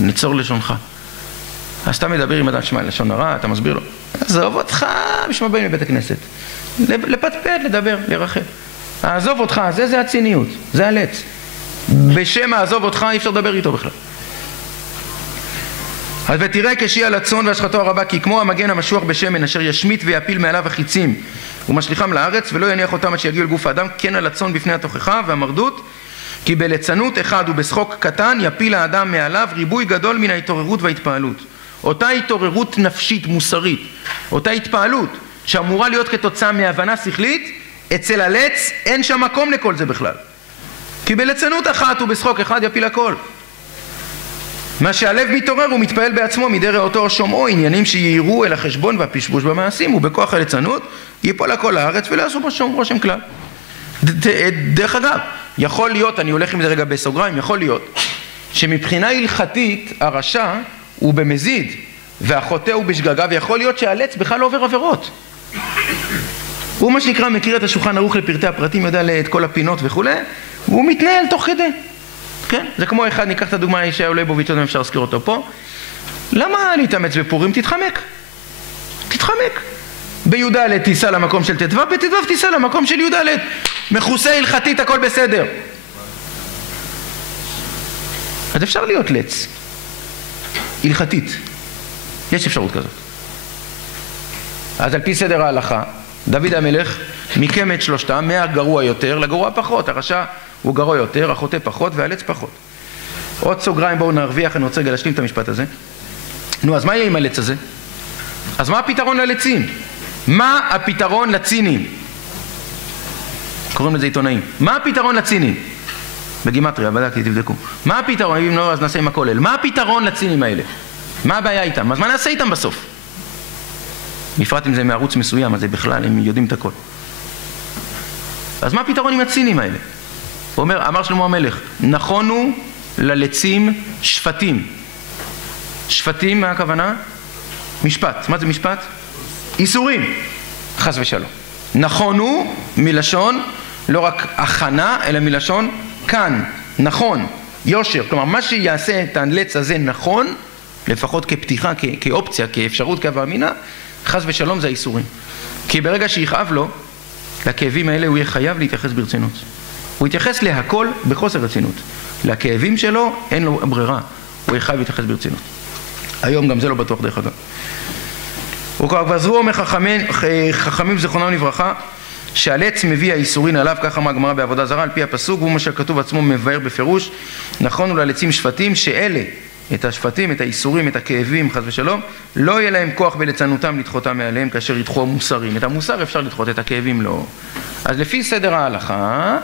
ניצור לשונך. אז אתה מדבר עם אדם שמע לשון הרע, אתה מסביר לו, עזוב אותך, בשביל מה באים לבית הכנסת? לפטפט, לדבר, לרחב. העזוב אותך, זה הציניות, זה הלץ. בשם העזוב אותך אי אפשר לדבר איתו בכלל. אז ותראה כשי הלצון והשחטתו הרבה, כי כמו המגן המשוח בשמן אשר ישמיט ויפיל מעליו החיצים ומשליחם לארץ ולא יניח אותם עד שיגיעו לגוף האדם, כן הלצון בפני התוכחה והמרדות, כי בליצנות אחד ובשחוק קטן יפיל האדם מעליו ריבוי גדול מן ההתעוררות וההתפעלות. אותה התעוררות נפשית מוסרית, אותה התפעלות שאמורה להיות כתוצאה מהבנה שכלית, אצל הלץ אין שם מקום לכל זה בכלל. כי בליצנות אחת ובשחוק אחד יפיל הכל. מה שהלב מתעורר הוא מתפעל בעצמו מדי ראותו או שומעו, עניינים שייראו אל החשבון והפשפוש במעשים, ובכוח הליצנות ייפול הכל לארץ ולא יעשו בו שום רושם כלל. דרך אגב, יכול להיות, אני הולך עם זה רגע בסוגריים, יכול להיות שמבחינה הלכתית הרשע הוא במזיד והחוטא הוא בשגגה, ויכול להיות שהלץ בכלל לא עובר עבירות. הוא מה שנקרא מכיר את השולחן ערוך לפרטי הפרטים, יודע את כל הפינות וכו', והוא מתנהל תוך כדי. כן? זה כמו אחד, ניקח את הדוגמה ישעיהו ליבוביץ', אם אפשר להזכיר אותו פה. למה להתאמץ בפורים? תתחמק. תתחמק. בי"ד תיסע למקום של ט"ו, בט"ו תיסע למקום של י"ד. מכוסה הלכתית, הכל בסדר. אז אפשר להיות לץ. הלכתית. יש אפשרות כזאת. אז על פי סדר ההלכה, דוד המלך מיקם את שלושתם, מהגרוע יותר לגרוע פחות. הרשע הוא גרוע יותר, החוטא פחות והלץ פחות. עוד סוגריים, בואו נרוויח, אני רוצה רגע להשלים את המשפט הזה. נו, אז מה יהיה עם הלץ הזה? אז מה הפתרון ללצים? מה הפתרון לצינים? קוראים לזה עיתונאים. מה הפתרון לצינים? בגימטריה, בדקתי, תבדקו. מה הפתרון? אם לא, אז נעשה עם הכולל. מה הפתרון לצינים האלה? מה הבעיה איתם? אז מה נעשה איתם בסוף? בפרט אם זה מערוץ מסוים, אז זה בכלל, הם יודעים את הכל. אז מה הפתרון עם הצינים האלה? הוא אומר, אמר שלמה המלך, נכונו ללצים שפטים. שפטים, מה הכוונה? משפט. מה זה משפט? איסורים, חס ושלום. נכון הוא מלשון לא רק הכנה, אלא מלשון כאן, נכון, יושר. כלומר, מה שיעשה את הלץ הזה נכון, לפחות כפתיחה, כאופציה, כאפשרות, כהווה אמינה, חס ושלום זה האיסורים. כי ברגע שיכאב לו, לכאבים האלה הוא יהיה חייב להתייחס ברצינות. הוא יתייחס להכל בחוסר רצינות. לכאבים שלו אין לו ברירה, הוא יהיה חייב להתייחס ברצינות. היום גם זה לא בטוח דרך אגב. וכבר גזרו אומר חכמים זיכרונם לברכה, שהלץ מביא האיסורין עליו, ככה אמרה הגמרא בעבודה זרה, על פי הפסוק, והוא מה שכתוב עצמו מבאר בפירוש, נכון הוא ללצים שפטים, שאלה, את השפטים, את האיסורים, את הכאבים, חס ושלום, לא יהיה להם כוח בלצנותם לדחותם מעליהם, כאשר ידחו המוסרים. את המוסר אפשר לדחות, את הכאבים לא. אז לפי סדר ההלכה,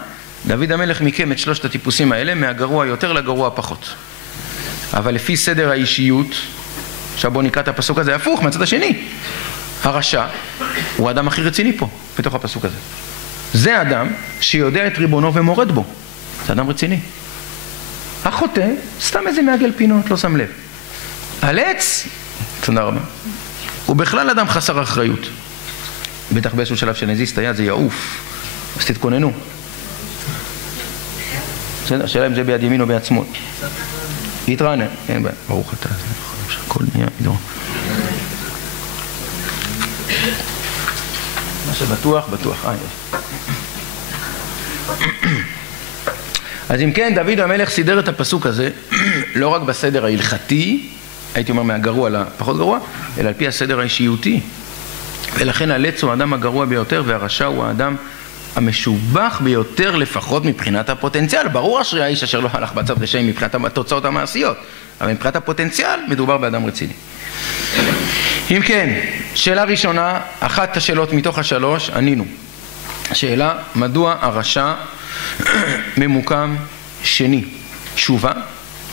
דוד המלך מיקם את שלושת הטיפוסים האלה, מהגרוע יותר לגרוע פחות. אבל לפי סדר האישיות, עכשיו בואו נקרא את הפסוק הזה הפוך, מהצד השני. הרשע הוא האדם הכי רציני פה, בתוך הפסוק הזה. זה האדם שיודע את ריבונו ומורד בו. זה אדם רציני. החוטא, סתם איזה מעגל פינות, לא שם לב. הלץ, תודה רבה, הוא בכלל אדם חסר אחריות. בטח באיזשהו שלב שנזיז את היד, זה יעוף. אז תתכוננו. השאלה אם זה ביד ימין או ביד שמאל. יתרענן, אין בעיה, ברוך אתה. הכל נהיה, ידור. מה שבטוח, בטוח. אז אם כן, דוד המלך סידר את הפסוק הזה, לא רק בסדר ההלכתי, הייתי אומר מהגרוע לפחות גרוע, אלא על פי הסדר האישיותי. ולכן הלץ הוא האדם הגרוע ביותר, והרשע הוא האדם המשובח ביותר, לפחות מבחינת הפוטנציאל. ברור אשרי האיש אשר לא הלך בצד רשעים מבחינת התוצאות המעשיות, אבל מבחינת הפוטנציאל מדובר באדם רציני. אם כן, שאלה ראשונה, אחת השאלות מתוך השלוש, ענינו. שאלה, מדוע הרשע ממוקם שני? תשובה,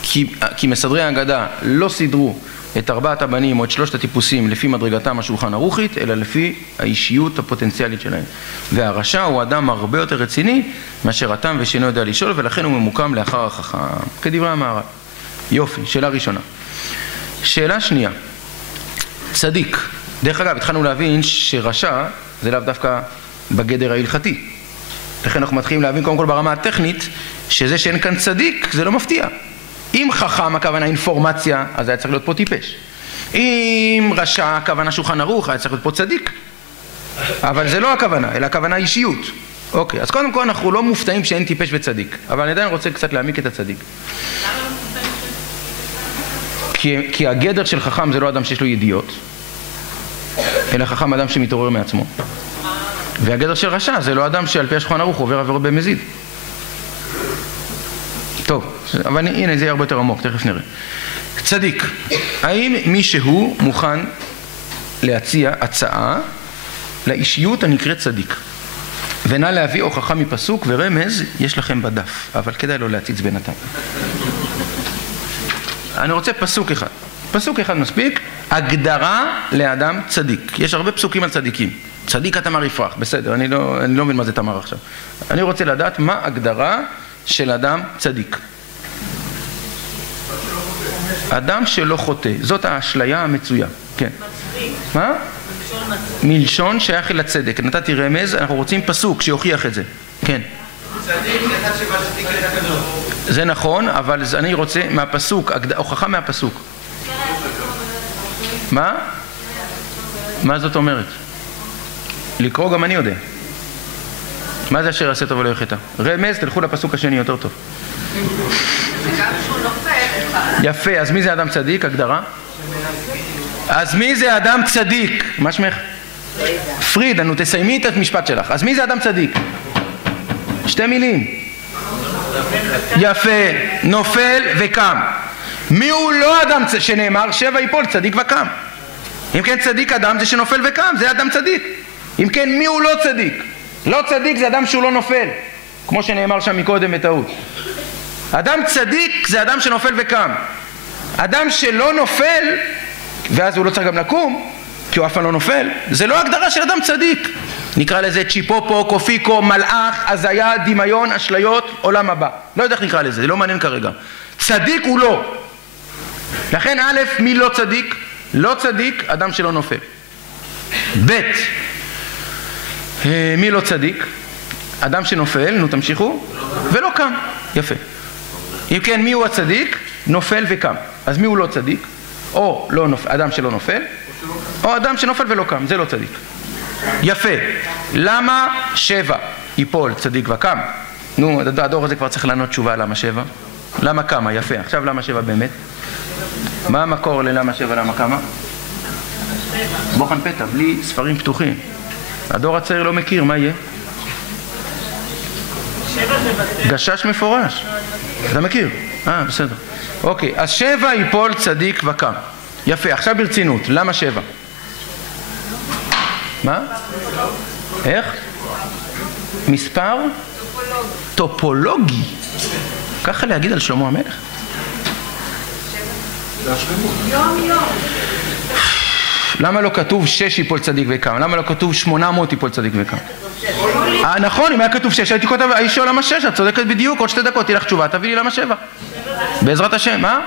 כי מסדרי ההגדה לא סידרו את ארבעת הבנים או את שלושת הטיפוסים לפי מדרגתם השולחן ערוכית, אלא לפי האישיות הפוטנציאלית שלהם. והרשע הוא אדם הרבה יותר רציני מאשר התם ושאינו יודע לשאול, ולכן הוא ממוקם לאחר החכם, כדברי המהר"ל. יופי, שאלה ראשונה. שאלה שנייה, צדיק. דרך אגב, התחלנו להבין שרשע זה לאו דווקא בגדר ההלכתי. לכן אנחנו מתחילים להבין קודם כל ברמה הטכנית, שזה שאין כאן צדיק זה לא מפתיע. אם חכם הכוונה אינפורמציה, אז היה צריך להיות פה טיפש. אם רשע הכוונה שולחן ערוך, היה צריך להיות פה צדיק. אבל זה לא הכוונה, אלא הכוונה אישיות. אוקיי, אז קודם כל אנחנו לא מופתעים שאין טיפש וצדיק, אבל אני עדיין רוצה קצת להעמיק את הצדיק. כי הגדר של חכם זה לא אדם שיש לו ידיעות, אלא חכם אדם שמתעורר מעצמו. והגדר של רשע זה לא אדם שעל פי השולחן ערוך עובר עבירות במזיד. טוב, אבל הנה זה יהיה הרבה יותר עמוק, תכף נראה. צדיק, האם מישהו מוכן להציע הצעה לאישיות הנקראת צדיק? ונא להביא הוכחה מפסוק ורמז יש לכם בדף, אבל כדאי לא להציץ בינתיים. אני רוצה פסוק אחד. פסוק אחד מספיק, הגדרה לאדם צדיק. יש הרבה פסוקים על צדיקים. צדיק התמר יפרח, בסדר, אני לא מבין מה זה תמר עכשיו. אני רוצה לדעת מה הגדרה של אדם צדיק. אדם שלא חוטא, זאת האשליה המצויה. כן. מה? מלשון שייך אל הצדק. נתתי רמז, אנחנו רוצים פסוק שיוכיח את זה. כן. צדיק אחד שבא צדיק את הקדוש. זה נכון, אבל אני רוצה מהפסוק, הוכחה מהפסוק. מה? מה זאת אומרת? לקרוא גם אני יודע. מה זה אשר יעשה טוב ולא יחטא? רמז, תלכו לפסוק השני יותר טוב. יפה, אז מי זה אדם צדיק? הגדרה? אז מי זה אדם צדיק? מה שמך? פרידה, נו תסיימי את המשפט שלך. אז מי זה אדם צדיק? שתי מילים. יפה, נופל וקם. מי הוא לא אדם שנאמר שבע יפול צדיק וקם? אם כן צדיק אדם זה שנופל וקם, זה אדם צדיק. אם כן מי הוא לא צדיק? לא צדיק זה אדם שהוא לא נופל, כמו שנאמר שם מקודם בטעות. אדם צדיק זה אדם שנופל וקם. אדם שלא נופל, ואז הוא לא צריך גם לקום, כי הוא אף פעם לא נופל, זה לא הגדרה של אדם צדיק. נקרא לזה צ'יפופו, קופיקו, מלאך, הזיה, דמיון, אשליות, עולם הבא. לא יודע איך נקרא לזה, זה לא מעניין כרגע. צדיק הוא לא. לכן א', מי לא צדיק? לא צדיק, אדם שלא נופל. ב', מי לא צדיק? אדם שנופל, נו תמשיכו, ולא קם. יפה. אם כן, מי הוא הצדיק? נופל וקם. אז מי הוא לא צדיק? או לא נופל, אדם שלא נופל, או אדם שנופל ולא קם, זה לא צדיק. יפה. למה 7 ייפול צדיק וקם? נו, הדור הזה כבר צריך לענות תשובה למה 7. למה כמה? יפה. עכשיו למה 7 באמת? מה המקור ללמה 7 למה כמה? בוחן פתע, בלי ספרים פתוחים. הדור הצעיר לא מכיר, מה יהיה? גשש מפורש. אתה מכיר? בסדר. אוקיי, אז 7 ייפול צדיק וקם. יפה, עכשיו ברצינות. למה 7? מה? איך? מספר? טופולוגי. ככה להגיד על שלמה המלך? יום יום. למה לא כתוב 6 ייפול צדיק וקם? למה לא כתוב 800 ייפול צדיק וקם? נכון, אם היה כתוב 6 הייתי כותב, הייתי שואל למה 6, את צודקת בדיוק, עוד 2 דקות תלך תשובה, תביא לי למה 7. בעזרת השם, מה?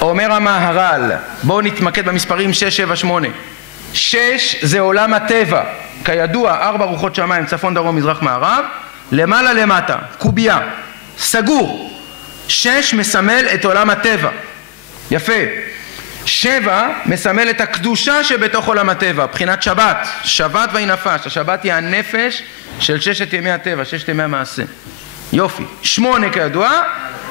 אומר המהר"ל, בואו נתמקד במספרים 6, 7, 8. 6 זה עולם הטבע, כידוע 4 רוחות שמיים, צפון, דרום, מזרח, מערב, למעלה למטה, קובייה, סגור. 6 מסמל את עולם הטבע. יפה. 7 מסמל את הקדושה שבתוך עולם הטבע, בחינת שבת, שבת והיא נפש. השבת היא הנפש של 6 ימי הטבע, 6 ימי המעשה. יופי. 8 כידוע,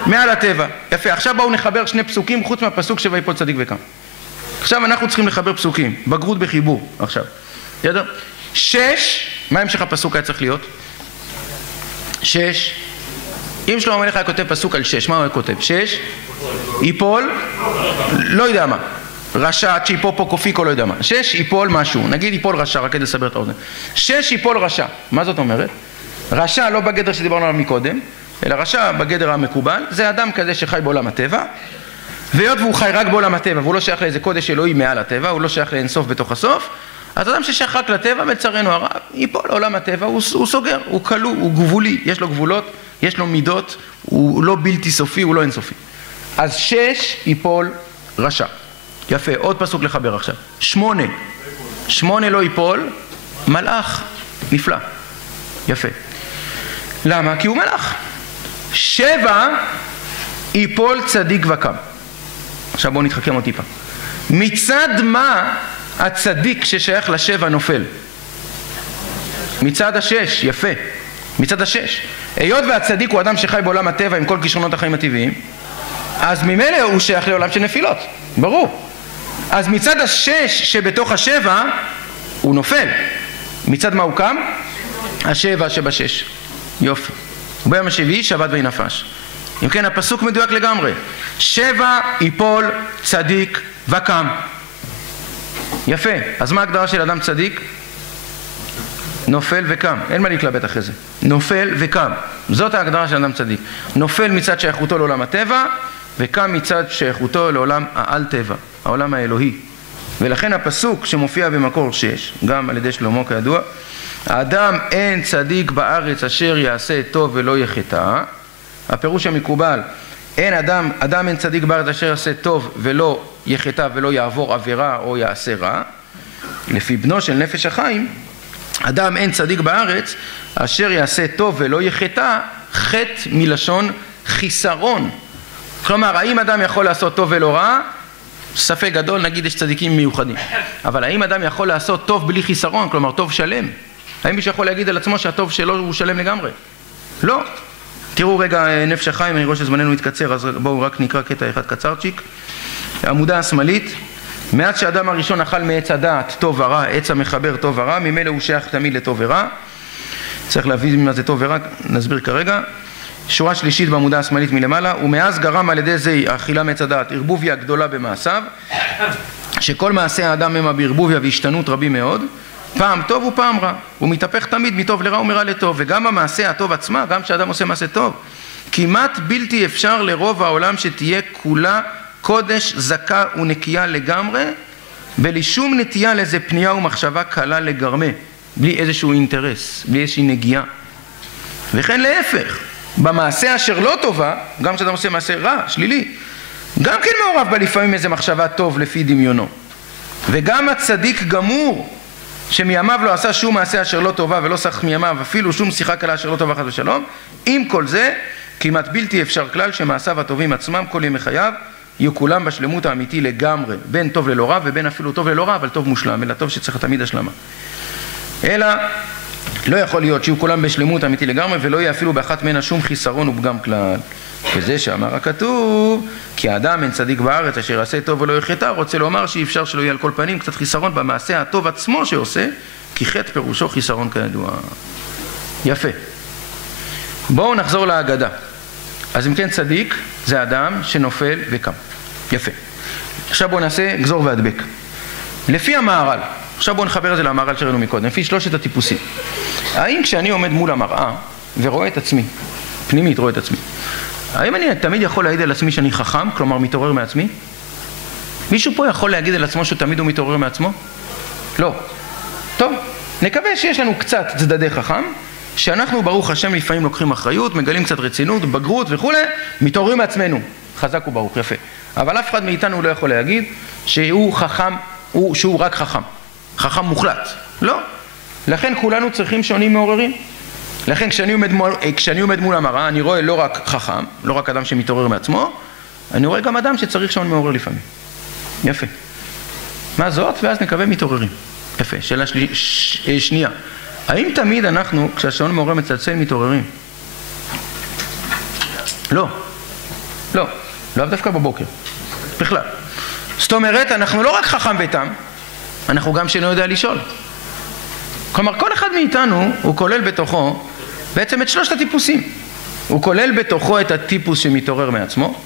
מעל הטבע. יפה. עכשיו בואו נחבר 2 פסוקים חוץ מהפסוק 7 ייפול צדיק וקם. עכשיו אנחנו צריכים לחבר פסוקים, בגרות בחיבור עכשיו. ידע? 6, מה המשך הפסוק היה צריך להיות? 6, אם שלמה המלך היה כותב פסוק על 6, מה הוא היה כותב? 6, ייפול, לא יודע מה, רשע, צ'יפופו, קופיקו, לא יודע מה. 6 ייפול משהו, נגיד ייפול רשע, רק כדי לסבר את האוזן. 6 ייפול רשע, מה זאת אומרת? רשע לא בגדר שדיברנו עליו מקודם, אלא רשע בגדר המקובל, זה אדם כזה שחי בעולם הטבע, והיות והוא חי רק בעולם הטבע, והוא לא שייך לאיזה קודש אלוהי מעל הטבע, הוא לא שייך לאינסוף בתוך הסוף, אז אדם ששייך רק לטבע, בצערנו הרב, ייפול לעולם הטבע, הוא סוגר, הוא כלוא, הוא גבולי, יש לו גבולות, יש לו מידות, הוא לא בלתי סופי, הוא לא אינסופי. אז 6 ייפול רשע. יפה, עוד פסוק לחבר עכשיו. 8 לא ייפול, מלאך, נפלא. יפה. למה? כי הוא מלאך. 7 ייפול צדיק וקם. עכשיו בואו נתחכם עוד טיפה. מצד מה הצדיק ששייך ל7 נופל? מצד 6, יפה. מצד 6. היות והצדיק הוא אדם שחי בעולם הטבע עם כל כישרונות החיים הטבעיים, אז ממילא הוא שייך לעולם של נפילות, ברור. אז מצד 6 שבתוך 7 הוא נופל. מצד מה הוא קם? 7 שב6. יופי. וביום השביעי שבת והיא נפש. אם כן, הפסוק מדויק לגמרי. 7 ייפול צדיק וקם. יפה. אז מה ההגדרה של אדם צדיק? נופל וקם. אין מה להתלבט אחרי זה. נופל וקם. זאת ההגדרה של אדם צדיק. נופל מצד שייכותו לעולם הטבע, וקם מצד שייכותו לעולם העל טבע, העולם האלוהי. ולכן הפסוק שמופיע במקור 6, גם על ידי שלמה כידוע, האדם אין צדיק בארץ אשר יעשה טוב ולא יחטא. הפירוש המקובל, אדם אין צדיק בארץ אשר יעשה טוב ולא יחטא ולא יעבור עבירה או יעשה רע. לפי בנו של נפש החיים, אדם אין צדיק בארץ אשר יעשה טוב ולא יחטא, חטא מלשון חיסרון. כלומר, האם אדם יכול לעשות טוב ולא רע? ספק גדול, נגיד יש צדיקים מיוחדים. אבל האם אדם יכול לעשות טוב בלי חיסרון, כלומר טוב שלם? האם מישהו יכול להגיד על עצמו שהטוב שלו הוא שלם לגמרי? לא. תראו רגע נפש החיים, אני רואה שזמננו יתקצר, אז בואו רק נקרא קטע אחד קצרצ'יק. העמודה השמאלית, מאז שהאדם הראשון אכל מעץ הדעת טוב ורע, עץ המחבר טוב ורע, ממילא הוא שייך תמיד לטוב ורע. צריך להבין מה זה טוב ורע, נסביר כרגע. שורה שלישית בעמודה השמאלית מלמעלה, ומאז גרם על ידי זה האכילה מעץ הדעת ערבוביה גדולה במעשיו, שכל מעשי האדם הם בערבוביה והשתנות רבים מאוד, פעם טוב ופעם רע, הוא מתהפך תמיד מטוב לרע ומרע לטוב, וגם המעשה הטוב עצמה, גם כשאדם עושה מעשה טוב, כמעט בלתי אפשר לרוב העולם שתהיה כולה קודש זכה ונקייה לגמרי, בלי שום נטייה לאיזה פנייה ומחשבה קלה לגרמה, בלי איזשהו אינטרס, בלי איזושהי נגיעה. וכן להפך, במעשה אשר לא טובה, גם כשאדם עושה מעשה רע, שלילי, גם כן מעורב בה לפעמים איזה מחשבה טוב לפי דמיונו. וגם הצדיק גמור, שמיימיו לא עשה שום מעשה אשר לא טובה ולא שח מיימיו אפילו שום שיחה קלה אשר לא טובה חס ושלום, עם כל זה כמעט בלתי אפשר כלל שמעשיו הטובים עצמם כל ימי חייו יהיו כולם בשלמות האמיתי לגמרי, בין טוב ללא רע ובין אפילו טוב ללא רע, אבל טוב מושלם, אלא טוב שצריך תמיד השלמה. אלא לא יכול להיות שיהיו כולם בשלמות האמיתי לגמרי ולא יהיה אפילו באחת מנה שום חיסרון ופגם כלל. וזה שאמר הכתוב כי האדם אין צדיק בארץ אשר יעשה טוב ולא יחטא, רוצה לומר שאי אפשר שלא יהיה על כל פנים קצת חיסרון במעשה הטוב עצמו שעושה, כי חטא פירושו חיסרון כידוע. יפה. בואו נחזור להגדה. אז אם כן, צדיק זה אדם שנופל וקם. יפה. עכשיו בואו נעשה גזור והדבק. לפי המהר"ל, עכשיו בואו נחבר את זה למהר"ל שראינו מקודם, לפי שלושת הטיפוסים. האם כשאני עומד מול המראה ורואה את עצמי, פנימית רואה את עצמי, האם אני תמיד יכול להעיד על עצמי שאני חכם, כלומר מתעורר מעצמי? מישהו פה יכול להגיד על עצמו שתמיד הוא מתעורר מעצמו? לא. טוב, נקווה שיש לנו קצת צדדי חכם, שאנחנו ברוך השם לפעמים לוקחים אחריות, מגלים קצת רצינות, בגרות וכו', מתעוררים מעצמנו. חזק וברוך, יפה. אבל אף אחד מאיתנו לא יכול להגיד שהוא חכם, שהוא רק חכם. חכם מוחלט. לא. לכן כולנו צריכים שעונים מעוררים. לכן כשאני עומד מול המראה, אני רואה לא רק חכם, לא רק אדם שמתעורר מעצמו, אני רואה גם אדם שצריך שעון מעורר לפעמים. יפה. מה זאת? ואז נקווה מתעוררים. יפה. שאלה שנייה. האם תמיד אנחנו, כשהשעון מעורר מצלצל, מתעוררים? לא. לא. לא דווקא בבוקר. בכלל. זאת אומרת, אנחנו לא רק חכם ותם, אנחנו גם שלא יודע לשאול. כלומר, כל אחד מאיתנו הוא כולל בתוכו בעצם את שלושת הטיפוסים. הוא כולל בתוכו את הטיפוס שמתעורר מעצמו,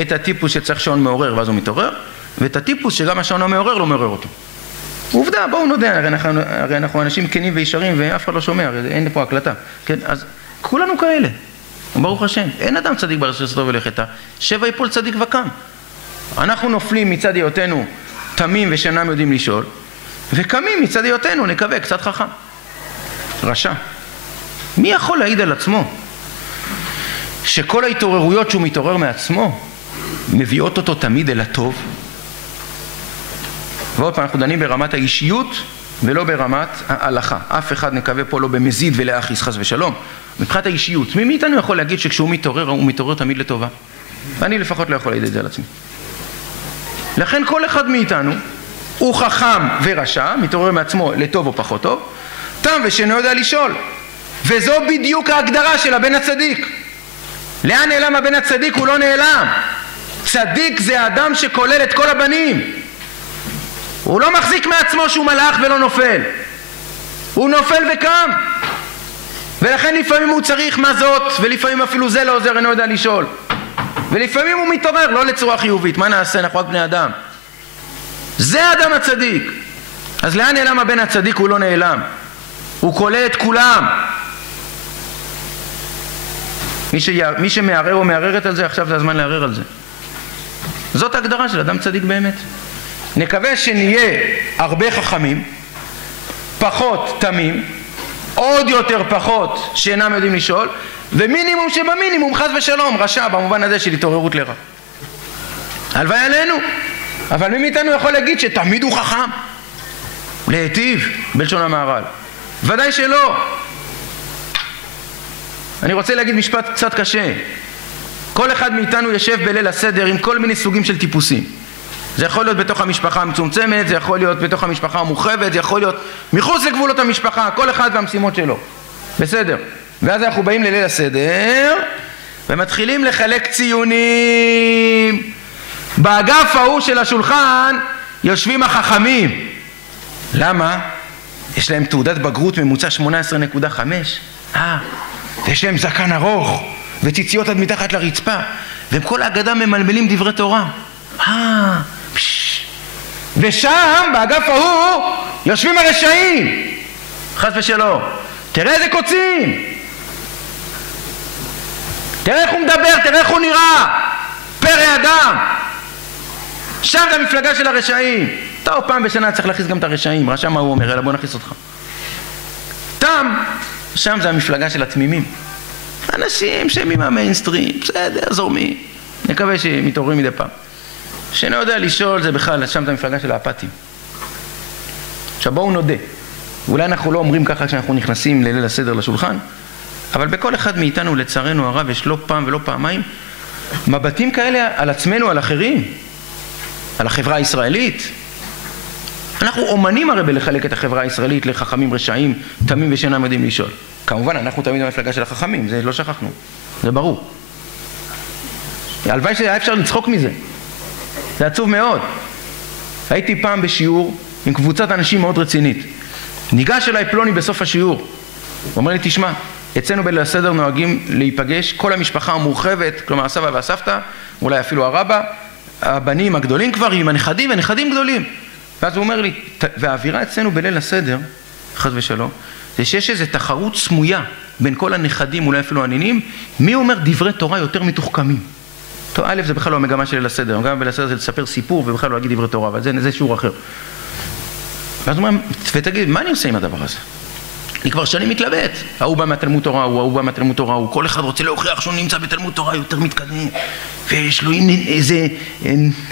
את הטיפוס שצריך שעון מעורר ואז הוא מתעורר, ואת הטיפוס שגם השעון המעורר לא מעורר אותו. עובדה, בואו נודע, הרי אנחנו אנשים כנים וישרים ואף אחד לא שומע, אין פה הקלטה. כן? אז כולנו כאלה, ברוך השם. אין אדם צדיק בארץ שעשו ולחטא, 7 יפול צדיק וקם. אנחנו נופלים מצד היותנו תמים ושאינם יודעים לשאול, וקמים מצד היותנו, נקווה, קצת חכם. רשע. מי יכול להעיד על עצמו שכל ההתעוררויות שהוא מתעורר מעצמו מביאות אותו תמיד אל הטוב? ועוד פעם, אנחנו דנים ברמת האישיות ולא ברמת ההלכה. אף אחד נקווה פה לא במזיד ולאחיס חס ושלום. מבחינת האישיות, מי מאיתנו יכול להגיד שכשהוא מתעורר, הוא מתעורר תמיד לטובה? ואני לפחות לא יכול להעיד את זה על עצמי. לכן כל אחד מאיתנו הוא חכם ורשע, מתעורר מעצמו לטוב או פחות טוב, תם ושאינו יודע לשאול. וזו בדיוק ההגדרה של הבן הצדיק. לאן נעלם הבן הצדיק? הוא לא נעלם. צדיק זה האדם שכולל את כל הבנים. הוא לא מחזיק מעצמו שהוא מלאך ולא נופל. הוא נופל וקם. ולכן לפעמים הוא צריך מה זאת, ולפעמים אפילו זה לא עוזר, אינו יודע לשאול. ולפעמים הוא מתעורר, לא לצורה חיובית. מה נעשה? אנחנו רק בני אדם. זה האדם הצדיק. אז לאן נעלם הבן הצדיק? הוא לא נעלם. הוא כולל את כולם. מי שמערער או מערערת על זה, עכשיו זה הזמן לערער על זה. זאת ההגדרה של אדם צדיק באמת. נקווה שנהיה הרבה חכמים, פחות תמים, עוד יותר פחות שאינם יודעים לשאול, ומינימום שבמינימום חס ושלום רשע במובן הזה של התעוררות לרע. הלוואי עלינו. אבל מי מאיתנו יכול להגיד שתמיד הוא חכם? להיטיב בלשון המהר"ל. ודאי שלא. אני רוצה להגיד משפט קצת קשה. כל אחד מאיתנו יושב בליל הסדר עם כל מיני סוגים של טיפוסים. זה יכול להיות בתוך המשפחה המצומצמת, זה יכול להיות בתוך המשפחה המורחבת, זה יכול להיות מחוץ לגבולות המשפחה, כל אחד והמשימות שלו. בסדר. ואז אנחנו באים לליל הסדר ומתחילים לחלק ציונים. באגף ההוא של השולחן יושבים החכמים. למה? יש להם תעודת בגרות ממוצע 18.5. יש להם זקן ארוך וציציות עד מתחת לרצפה, והם כל ההגדה ממלמלים דברי תורה. ושם באגף ההוא יושבים הרשעים, חס ושלום. תראה איזה קוצים, תראה איך הוא מדבר, תראה איך הוא נראה, פרא אדם. שם זה המפלגה של הרשעים. אתה או פעם בשנה צריך להכניס גם את הרשעים. רשע מה הוא אומר? אלא בוא נכניס אותך. תם, שם זה המפלגה של התמימים. אנשים שהם עם המיינסטרים, בסדר, זורמים. נקווה שמתעוררים מדי פעם. שאינו יודע לשאול זה בכלל, שם זה המפלגה של האפתים. עכשיו בואו נודה, אולי אנחנו לא אומרים ככה כשאנחנו נכנסים לליל הסדר לשולחן, אבל בכל אחד מאיתנו לצערנו הרב יש לא פעם ולא פעמיים מבטים כאלה על עצמנו, על אחרים, על החברה הישראלית. אנחנו אומנים הרי בלחלק את החברה הישראלית לחכמים רשעים, תמים ושאינם יודעים לשאול. כמובן אנחנו תמיד במפלגה של החכמים, זה לא שכחנו, זה ברור. הלוואי שהיה אפשר לצחוק מזה, זה עצוב מאוד. הייתי פעם בשיעור עם קבוצת אנשים מאוד רצינית, ניגש אליי פלוני בסוף השיעור, הוא אומר לי תשמע, אצלנו בליל הסדר נוהגים להיפגש כל המשפחה המורחבת, כלומר הסבא והסבתא, אולי אפילו הרבה, הבנים הגדולים כבר עם הנכדים ונכדים גדולים. ואז הוא אומר לי, והאווירה אצלנו בליל הסדר, חס ושלום, זה שיש איזו תחרות סמויה בין כל הנכדים, אולי אפילו הנינים, מי אומר דברי תורה יותר מתוחכמים. טוב, א', זה בכלל לא המגמה של ליל הסדר, המגמה בליל הסדר זה לספר סיפור ובכלל לא להגיד דברי תורה, אבל זה שיעור אחר. ואז הוא אומר, ותגיד, מה אני עושה עם הדבר הזה? אני כבר שנים מתלבט, ההוא בא מהתלמוד תורה, ההוא בא מהתלמוד תורה, כל אחד רוצה להוכיח שהוא נמצא בתלמוד תורה יותר מתקדם, ויש לו איזה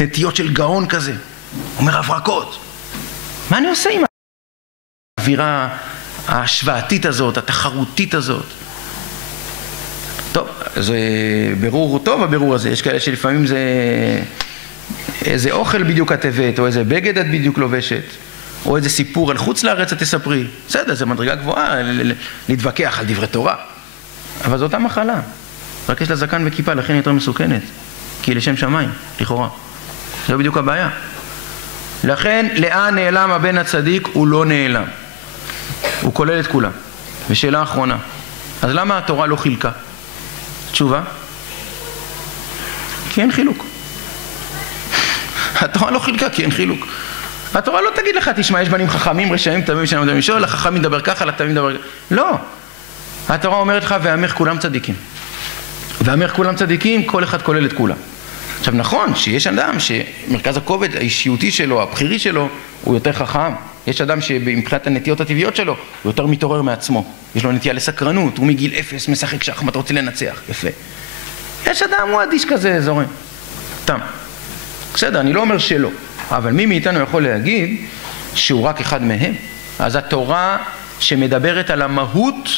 נטיות של גאון כזה, אומר הברקות. מה אני עושה עם האווירה ההשוואתית הזאת, התחרותית הזאת? טוב, זה ברור טוב הבירור הזה, יש כאלה שלפעמים זה איזה אוכל בדיוק את הבאת, או איזה בגד את בדיוק לובשת, או איזה סיפור על חוץ לארץ את תספרי. בסדר, זה מדרגה גבוהה להתווכח על דברי תורה. אבל זו אותה מחלה. רק יש לה זקן וכיפה, לכן יותר מסוכנת. כי היא לשם שמיים, לכאורה. זו בדיוק הבעיה. לכן, לאן נעלם הבן הצדיק? הוא לא נעלם. הוא כולל את כולם. ושאלה אחרונה. אז למה התורה לא חילקה? תשובה? כי אין חילוק. התורה לא חילקה כי אין חילוק. התורה לא תגיד לך, תשמע, יש בנים חכמים, רשעים, תמים ושאינם יודעים לשאול, החכם ידבר ככה, לתמים ידבר ככה. לא. התורה אומרת לך, ועמך כולם צדיקים. ועמך כולם צדיקים, כל אחד כולל את כולם. עכשיו נכון שיש אדם שמרכז הכובד האישיותי שלו, הבחירי שלו, הוא יותר חכם. יש אדם שמבחינת הנטיות הטבעיות שלו, הוא יותר מתעורר מעצמו. יש לו נטייה לסקרנות, הוא מגיל 0 משחק שחמט, רוצה לנצח. יפה. יש אדם, הוא אדיש כזה, זורם. תם. בסדר, אני לא אומר שלא. אבל מי מאיתנו יכול להגיד שהוא רק אחד מהם? אז התורה שמדברת על המהות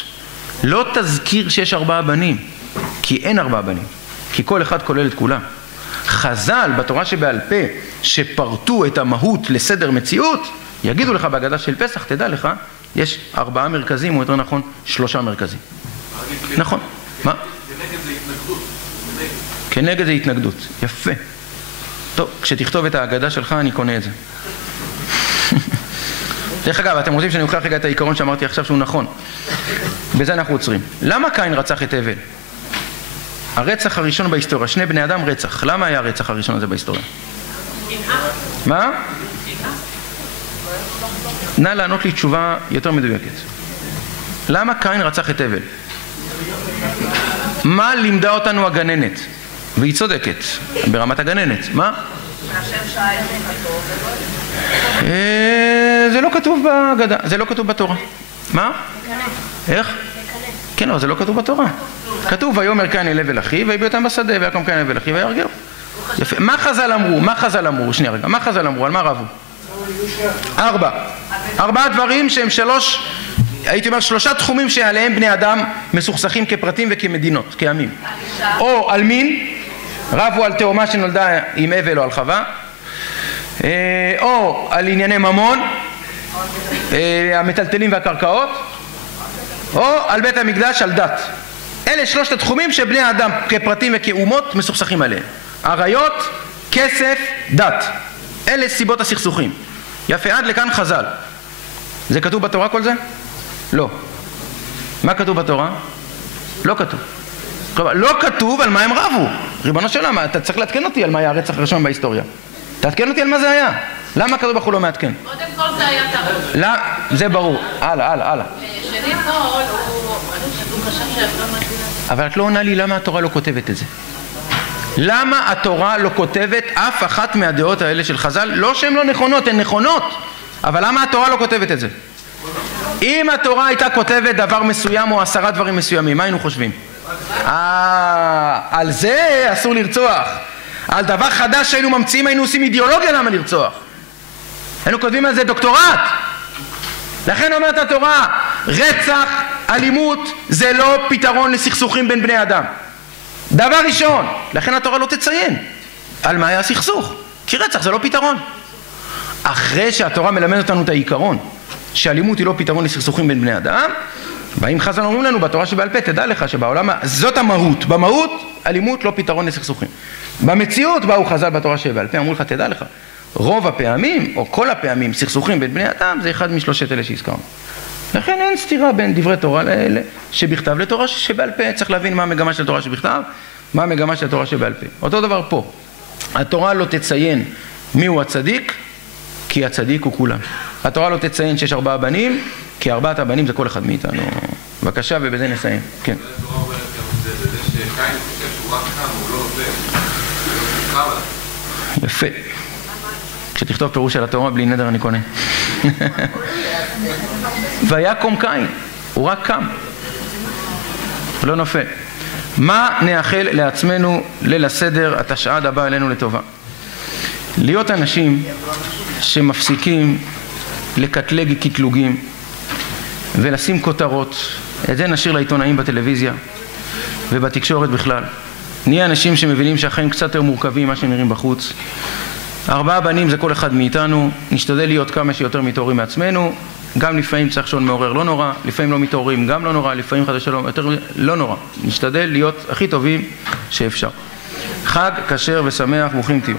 לא תזכיר שיש 4 בנים, כי אין 4 בנים, כי כל אחד כולל את כולם. חז"ל בתורה שבעל פה שפרטו את המהות לסדר מציאות, יגידו לך בהגדה של פסח, תדע לך, יש 4 מרכזים, או יותר נכון 3 מרכזים. נכון. מה? כנגד זה התנגדות. כנגד זה התנגדות, יפה. טוב, כשתכתוב את ההגדה שלך אני קונה את זה. דרך אגב, אתם רוצים שאני אוכיח רגע את העיקרון שאמרתי עכשיו שהוא נכון. בזה אנחנו עוצרים. למה קין רצח את הבל? הרצח הראשון בהיסטוריה, 2 בני אדם רצח. למה היה הרצח הראשון הזה בהיסטוריה? מה? נא לענות לי תשובה יותר מדויקת. למה קין רצח את הבל? מה לימדה אותנו הגננת? והיא צודקת, ברמת הגננת. מה? זה לא כתוב בהגדה, זה לא כתוב בתורה. מה? איך? כן, אבל זה לא כתוב בתורה. כתוב, ויאמר קין אל הבל אחיו, ויביא אותם בשדה, ויקום קין אל הבל אחיו, ויהרגהו. יפה. מה חז"ל אמרו? מה חז"ל אמרו? שנייה רגע. מה חז"ל אמרו? על מה רבו? 4 דברים שהם 3, הייתי אומר 3 תחומים שעליהם בני אדם מסוכסכים כפרטים וכמדינות, כעמים. או על מין, רבו על תאומה שנולדה עם הבל או על חווה, או על ענייני ממון, המטלטלים והקרקעות, או על בית המקדש, על דת. אלה 3 התחומים שבני האדם כפרטים וכאומות מסוכסכים עליהם. עריות, כסף, דת. אלה סיבות הסכסוכים. יפה, עד לכאן חז"ל. זה כתוב בתורה כל זה? לא. מה כתוב בתורה? לא כתוב. כלומר, לא כתוב על מה הם רבו. ריבונו של עולם, אתה צריך להתקן אותי על מה היה הרצח הראשון בהיסטוריה. תעדכן אותי על מה זה היה. למה הקדוש ברוך הוא לא מעדכן? קודם כל זה היה טעות. לא, זה ברור. הלאה. שנית כל, הוא חשב שאתה מגיע. אבל את לא עונה לי למה התורה לא כותבת את זה. למה התורה לא כותבת אף אחת מהדעות האלה של חז"ל? לא שהן לא נכונות, הן נכונות. אבל למה התורה לא כותבת את זה? אם התורה הייתה כותבת דבר מסוים או 10 דברים מסוימים, מה היינו חושבים? על זה אסור לרצוח. על דבר חדש שהיינו ממציאים היינו עושים אידיאולוגיה למה לרצוח. היינו כותבים על זה דוקטורט. לכן אומרת התורה, רצח, אלימות, זה לא פתרון לסכסוכים בין בני אדם. דבר ראשון, לכן התורה לא תציין על מה היה הסכסוך, כי רצח זה לא פתרון. אחרי שהתורה מלמדת אותנו את העיקרון, שאלימות היא לא פתרון לסכסוכים בין בני אדם, באים חז"ל אומרים לנו בתורה שבעל פה, תדע לך שבעולם, זאת המהות, במהות אלימות לא פתרון לסכסוכים. במציאות באו חז"ל בתורה שבעל פה, אמרו לך תדע לך, רוב הפעמים או כל הפעמים סכסוכים בין בני אדם זה אחד משלושת אלה שהזכרנו. לכן אין סתירה בין דברי תורה לאלה שבכתב לתורה שבעל פה. צריך להבין מה המגמה של התורה שבכתב, מה המגמה של התורה שבעל פה. אותו דבר פה, התורה לא תציין מיהו הצדיק, כי הצדיק הוא כולם. התורה לא תציין שיש 4 בנים, כי 4 הבנים זה כל אחד מאיתנו. בבקשה, ובזה נסיים. כן. התורה אומרת גם זה, בזה שקין חושב שהוא רק קם, הוא לא עובר. יפה. כשתכתוב פירוש של התורה בלי נדר אני קונה. ויקום קין, הוא רק קם, לא נופל. מה נאחל לעצמנו ליל הסדר התשע"ד הבא אלינו לטובה? להיות אנשים שמפסיקים לקטלג קטלוגים ולשים כותרות. את זה נשאיר לעיתונאים בטלוויזיה ובתקשורת בכלל. נהיה אנשים שמבינים שהחיים קצת יותר מורכבים ממה שנראים בחוץ. 4 בנים זה כל אחד מאיתנו, נשתדל להיות כמה שיותר מתעוררים מעצמנו. גם לפעמים צריך שעון מעורר, לא נורא, לפעמים לא מתעוררים, גם לא נורא, לפעמים חדש שלום, יותר לא נורא. נשתדל להיות הכי טובים שאפשר. חג כשר ושמח, ברוכים תהיו.